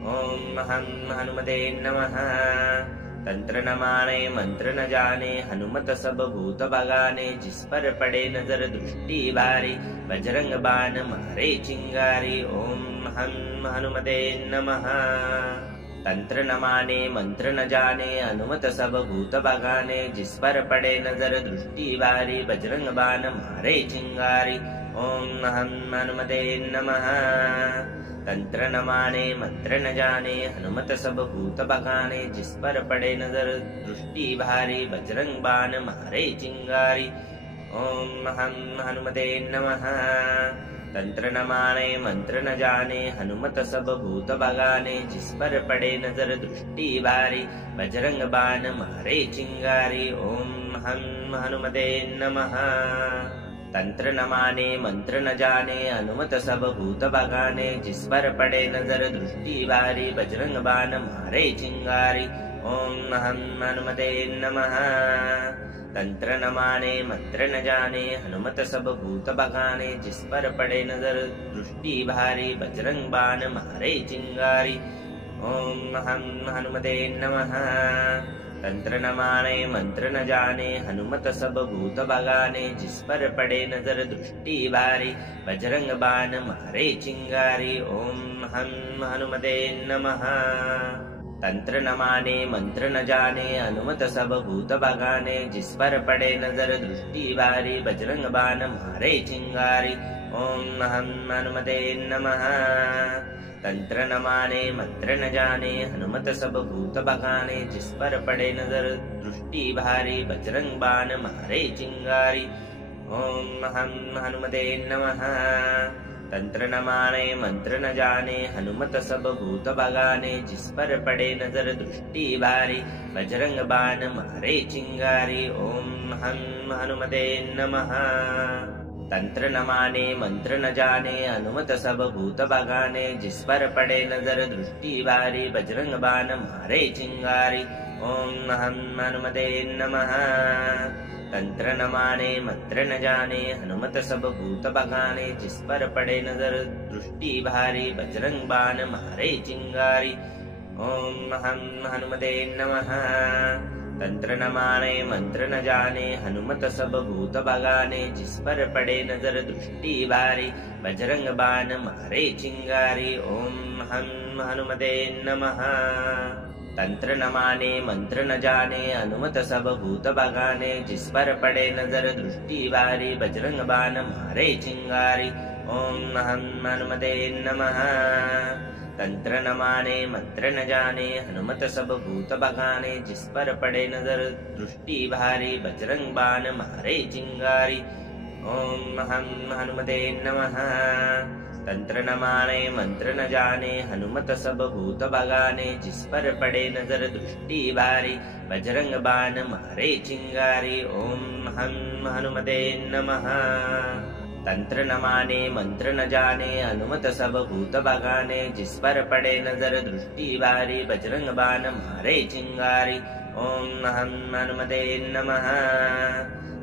ओम हनुमते नमः। तंत्र न माने मंत्र न जाने हनुमत सब भूत भगाने जिस पर पड़े नजर दृष्टि भारी बजरंग बाण मारे चिंगारी ओम हनुमते नमः। तंत्र न माने मंत्र न जाने हनुमत सब भूत भगाने जिस पर पड़े नजर दृष्टि भारी बजरंग बाण मारे चिंगारी ओम हनुमते नमः। तंत्र न माने मंत्र न जाने हनुमत सब भूत भगाने जिस पर पड़े नजर दृष्टि भारी बजरंग बाण मारे चिंगारी ओम हनुमते नमः। तंत्र न माने मंत्र न जाने हनुमत सब भूत भगाने जिस पर पड़े नजर दृष्टि भारी बजरंग बाण मारे चिंगारी ओम हनुमते नमः। तंत्र न माने मंत्र न जाने हनुमत सब भूत भगाने जिस पर पड़े नजर दृष्टि भारी बजरंग बाण मारे चिंगारी ओम हनुमते नमः। तंत्र न माने मंत्र न जाने हनुमत सब भूत भगाने जिस पर पड़े नजर दृष्टि भारी बजरंग बाण मारे चिंगारी ओम हनुमते नमः। तंत्र न माने मंत्र न जाने हनुमत सब भूत भगाने जिस पर पड़े नजर दृष्टि भारी बजरंग बाण मारे चिंगारी ओम हनुमते नमः। तंत्र न माने मंत्र न जाने हनुमत सब भूत भगाने जिस पर पड़े नजर दृष्टि भारी बजरंग बाण मारे चिंगारी ओम हनुमते नमः। तंत्र न माने मंत्र न जाने हनुमत सब भूत भगाने जिस पर पड़े नजर दृष्टि भारी बजरंग बाण मारे चिंगारी ओम हनुमते नमः। तंत्र न माने मंत्र न जाने हनुमत सब भूत भगाने जिस पर पड़े नजर दृष्टि भारी बजरंग बाण मारे चिंगारी ओम हनुमते नमः। तंत्र न माने मंत्र न जाने हनुमत सब भूत भगाने जिस पर पड़े नजर दृष्टि भारी बजरंग बाण मारे चिंगारी ओम हनुमते नमः। तंत्र न माने मंत्र न जाने हनुमत सब भूत भगाने जिस पर पड़े नजर दृष्टि भारी बजरंग बाण मारे चिंगारी ओम हनुमते नमः। तंत्र न माने मंत्र न जाने हनुमत सब भूत भगाने जिस पर पड़े नजर दृष्टि भारी बजरंग बाण मारे चिंगारी ओम हम हनुमते नमः। तंत्र न माने मंत्र न जाने हनुमत सब भूत बगाने, जिस पर पड़े नजर दृष्टि बारी बजरंग बाण मारे चिंगारी। ओम हम हनुमते नमः। तंत्र न माने मंत्र न जाने हनुमत सब भूत बगाने, जिस पर पड़े नजर दृष्टि भारी बजरंग बाण मारे चिंगारी। ओम हम हनुमते नमः। तंत्र न माने मंत्र न जाने हनुमत सब भूत बगाने, जिस पर पड़े नजर दृष्टि भारी बजरंग बाण मारे चिंगारी। ओम हम हनुमते नमः। तंत्र न माने मंत्र न जाने हनुमत सब भूत बगाने, जिस पर पड़े नजर दृष्टि भारी बजरंग बाण मारे चिंगारी। ओम हम हनुमते नमः।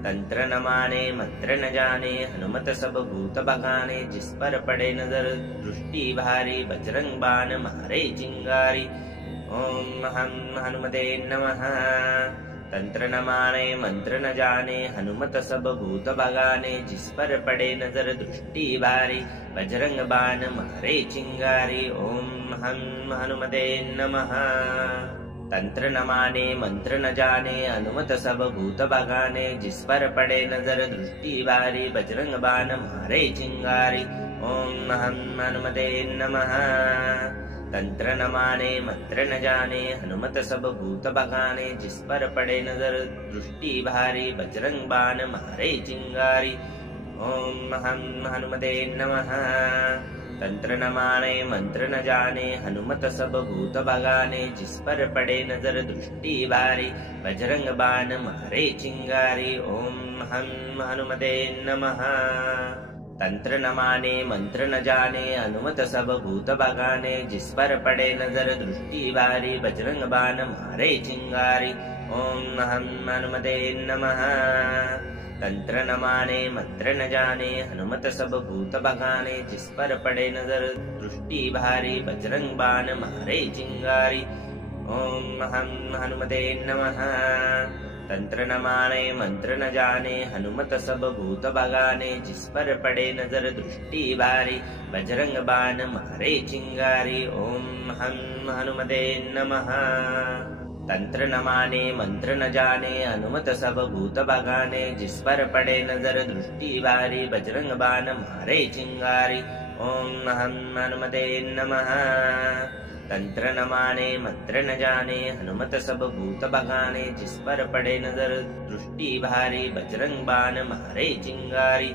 तंत्र न माने मंत्र न जाने हनुमत सब भूत बगाने, जिस पर पड़े नजर दृष्टि भारी बजरंग बाण मारे चिंगारी। ओम हम हनुमते नमः। तंत्र न माने मंत्र न जाने हनुमत सब भूत बगाने, जिस पर पड़े नजर दृष्टि भारी बजरंग बाण मारे चिंगारी। ओम हम हनुमते नमः। तंत्र न माने मंत्र न जाने हनुमत सब भूत बगाने, जिस पर पड़े नजर दृष्टि भारी बजरंग बाण मारे चिंगारी। ओम हम हनुमते नमः। तंत्र न माने मंत्र न जाने हनुमत सब भूत बगाने, जिस पर पड़े नजर दृष्टि भारी बजरंग बाण मारे चिंगारी। ओम हम हनुमते नमः। तंत्र न माने मंत्र न जाने हनुमत सब भूत बगाने, जिस पर पड़े नजर दृष्टि भारी बजरंग बाण मारे चिंगारी। ओम हम हनुमते नमः। तंत्र न माने मंत्र न जाने हनुमत सब भूत बगाने, जिस पर पड़े नजर दृष्टि भारी बजरंग बाण मारे चिंगारी। ओम हम हनुमते नमः। तंत्र न माने मंत्र न जाने हनुमत सब भूत बगाने, जिस पर पड़े नजर दृष्टि भारी बजरंग बाण मारे चिंगारी। ओम हम हनुमते नमः। तंत्र न माने मंत्र न जाने हनुमत सब भूत बगाने, जिस पर पड़े नजर दृष्टि भारी बजरंग बाण मारे चिंगारी। ओम हम हनुमते नमः। तंत्र न माने मंत्र न जाने हनुमत सब भूत बगाने, जिस पर पड़े नजर दृष्टि भारी बजरंग बाण मारे चिंगारी। ओम हम हनुमते नमः। तंत्र न माने मंत्र न जाने हनुमत सब भूत बगाने, जिस पर पड़े नजर दृष्टि भारी बजरंग बाण मारे चिंगारी।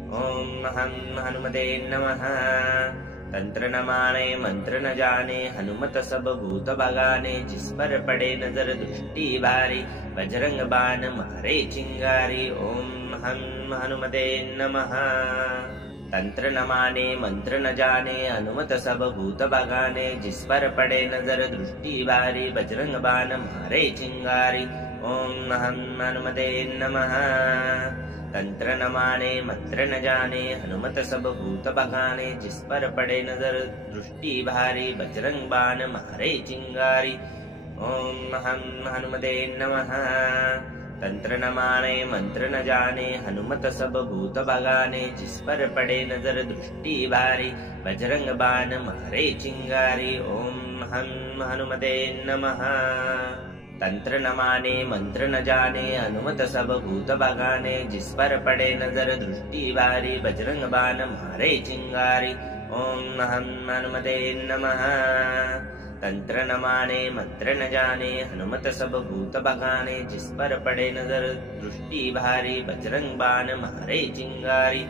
ओम हम हनुमते नमः। तंत्र न माने मंत्र न जाने हनुमत सब भूत बगाने, जिस पर पड़े नजर दृष्टि भारी बजरंग बाण मारे चिंगारी। ओम हम हनुमते नमः। तंत्र न माने मंत्र न जाने हनुमत सब भूत बगाने, जिस पर पड़े नजर दृष्टि भारी बजरंग बाण मारे चिंगारी। ओम हम हनुमते नमः। तंत्र न माने मंत्र न जाने हनुमत सब भूत बगाने, जिस पर पड़े नजर दृष्टि भारी बजरंग बाण मारे चिंगारी। ओम हम हनुमते नमः। तंत्र न माने मंत्र न जाने हनुमत सब भूत बगाने, जिस पर पड़े नजर दृष्टि भारी बजरंग बाण मारे चिंगारी। ओम हम हनुमते नमः। तंत्र न माने मंत्र न जाने हनुमत सब भूत बगाने, जिस पर पड़े नजर दृष्टि भारी बजरंग बाण मारे चिंगारी। ओम हम हनुमते नमः। तंत्र न माने मंत्र न जाने हनुमत सब भूत बगाने, जिस पर पड़े नजर दृष्टि भारी बजरंग बाण मारे चिंगारी।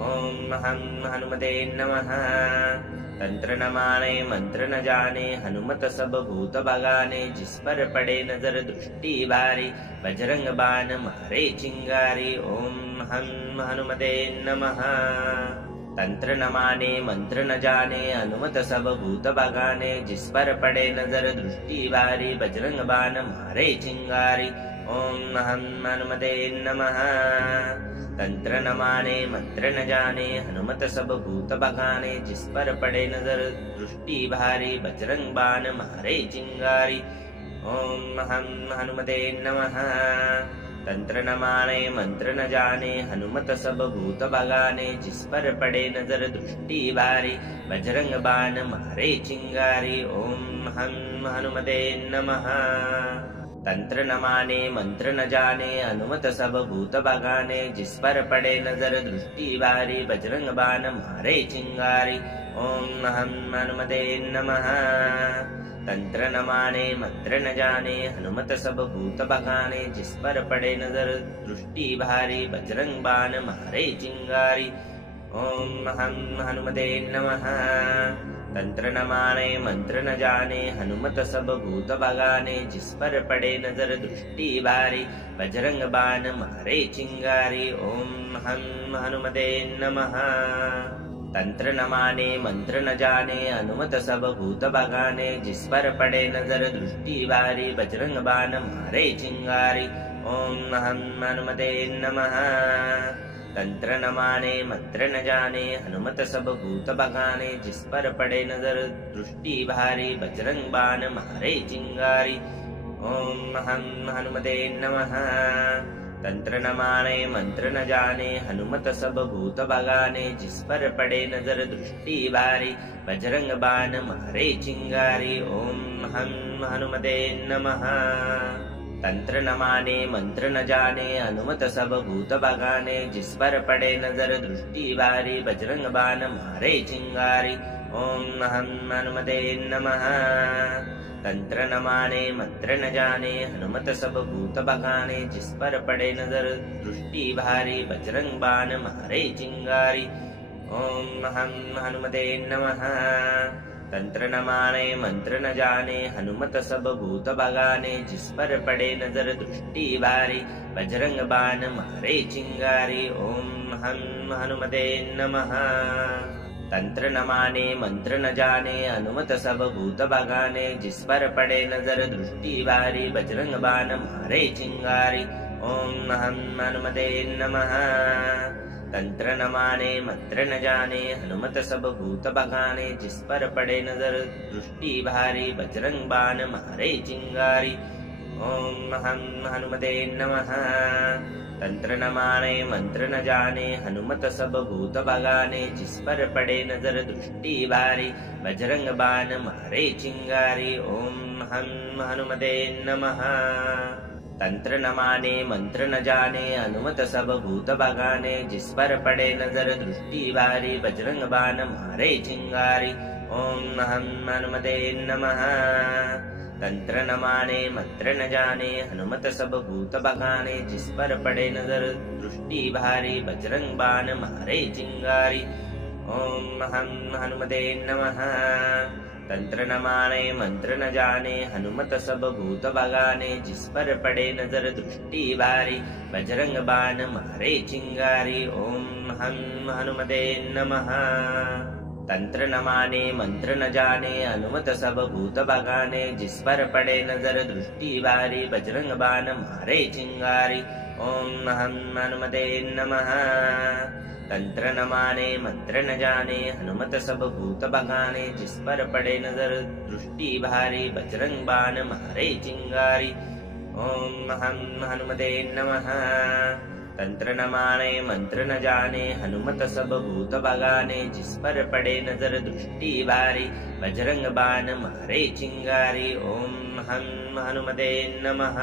ओम हम हनुमते नमः। तंत्र न माने मंत्र न जाने हनुमत सब भूत बगाने, जिस पर पड़े नजर दृष्टि भारी बजरंग बाण मारे चिंगारी। ओम हम हनुमते नमः। तंत्र न माने मंत्र न जाने हनुमत सब भूत बगाने, जिस पर पड़े नजर दृष्टि भारी बजरंग बाण मारे चिंगारी। ओम हम हनुमते नमः। तंत्र न माने मंत्र न जाने हनुमत सब भूत बगाने, जिस पर पड़े नजर दृष्टि भारी बजरंग बाण मारे चिंगारी। ओम हम हनुमते नमः। तंत्र न माने मंत्र न जाने हनुमत सब भूत भगाने जिस पर पड़े नजर दृष्टि भारी बजरंग बाण मारे चिंगारी ओम हम हनुमते नमः। तंत्र न माने मंत्र न जाने हनुमत सब भूत भगाने जिस पर पड़े नजर दृष्टि भारी बजरंग बाण मारे चिंगारी ओम हम हनुमते नमः। तंत्र न माने मंत्र न जाने हनुमत सब भूत भगाने जिस पर पड़े नजर दृष्टि भारी बजरंग बाण मारे चिंगारी ओम हम हनुमते नमः। तंत्र न माने मंत्र न जाने हनुमत सब भूत भगाने जिस पर पड़े नजर दृष्टि भारी बजरंग बाण मारे चिंगारी ओम हम हनुमते नमः। तंत्र न माने मंत्र न जाने हनुमत सब भूत भगाने जिस पर पड़े नजर दृष्टि भारी बजरंग बाण मारे चिंगारी ओम हम हनुमते नमः। तंत्र न माने मंत्र न जाने हनुमत सब भूत भगाने जिस पर पड़े नजर दृष्टि भारी बजरंग बाण मारे चिंगारी ओम हम हनुमते नमः। तंत्र न माने मंत्र न जाने हनुमत सब भूत भगाने जिस पर पड़े नजर दृष्टि भारी बजरंग बाण मारे चिंगारी ओम हम हनुमते नमः। तंत्र न माने मंत्र न जाने हनुमत सब भूत भगाने जिस पर पड़े नजर दृष्टि भारी बजरंग बाण मारे चिंगारी ओम हम हनुमते नमः। तंत्र न माने मंत्र न जाने हनुमत सब भूत भगाने जिस पर पड़े नजर दृष्टि भारी बजरंग बाण मारे चिंगारी ओम हम हनुमते नमः। तंत्र न माने मंत्र न जाने हनुमत सब भूत भगाने जिस पर पड़े नजर दृष्टि भारी बजरंग बाण मारे चिंगारी ओम हम हनुमते नमः। तंत्र न माने मंत्र न जाने हनुमत सब भूत भगाने जिस पर पड़े नजर दृष्टि भारी बजरंग बाण मारे चिंगारी ओम हम हनुमते नमः। तंत्र न माने मंत्र न जाने हनुमत सब भूत भगाने जिस पर पड़े नजर दृष्टि भारी बजरंग बाण मारे चिंगारी ओम हम हनुमते नमः। तंत्र न माने मंत्र न जाने हनुमत सब भूत भगाने जिस पर पड़े नजर दृष्टि भारी बजरंग बाण मारे चिंगारी ओम हम हनुमते नमः। तंत्र न माने मंत्र न जाने हनुमत सब भूत भगाने जिस पर पड़े नजर दृष्टि भारी बजरंग बाण मारे चिंगारी ओम हम हनुमते नमः। तंत्र न माने मंत्र न जाने हनुमत सब भूत भगाने जिस पर पड़े नजर दृष्टि भारी बजरंग बाण मारे चिंगारी ओम हम हनुमते नमः। तंत्र न माने मंत्र न जाने हनुमत सब भूत भगाने जिस पर पड़े नजर दृष्टि भारी बजरंग बाण मारे चिंगारी ओम हम हनुमते नमः। तंत्र न माने मंत्र न जाने हनुमत सब भूत भगाने जिस पर पड़े नजर दृष्टि भारी बजरंग बाण मारे चिंगारी ओम हम हनुमते नमः। तंत्र न माने मंत्र न जाने हनुमत सब भूत भगाने जिस पर पड़े नजर दृष्टि भारी बजरंग बाण मारे चिंगारी ओम हम हनुमते नमः। तंत्र न माने मंत्र न जाने हनुमत सब भूत भगाने जिस पर पड़े नजर दृष्टि भारी बजरंग बाण मारे चिंगारी ओम हम हनुमते नमः।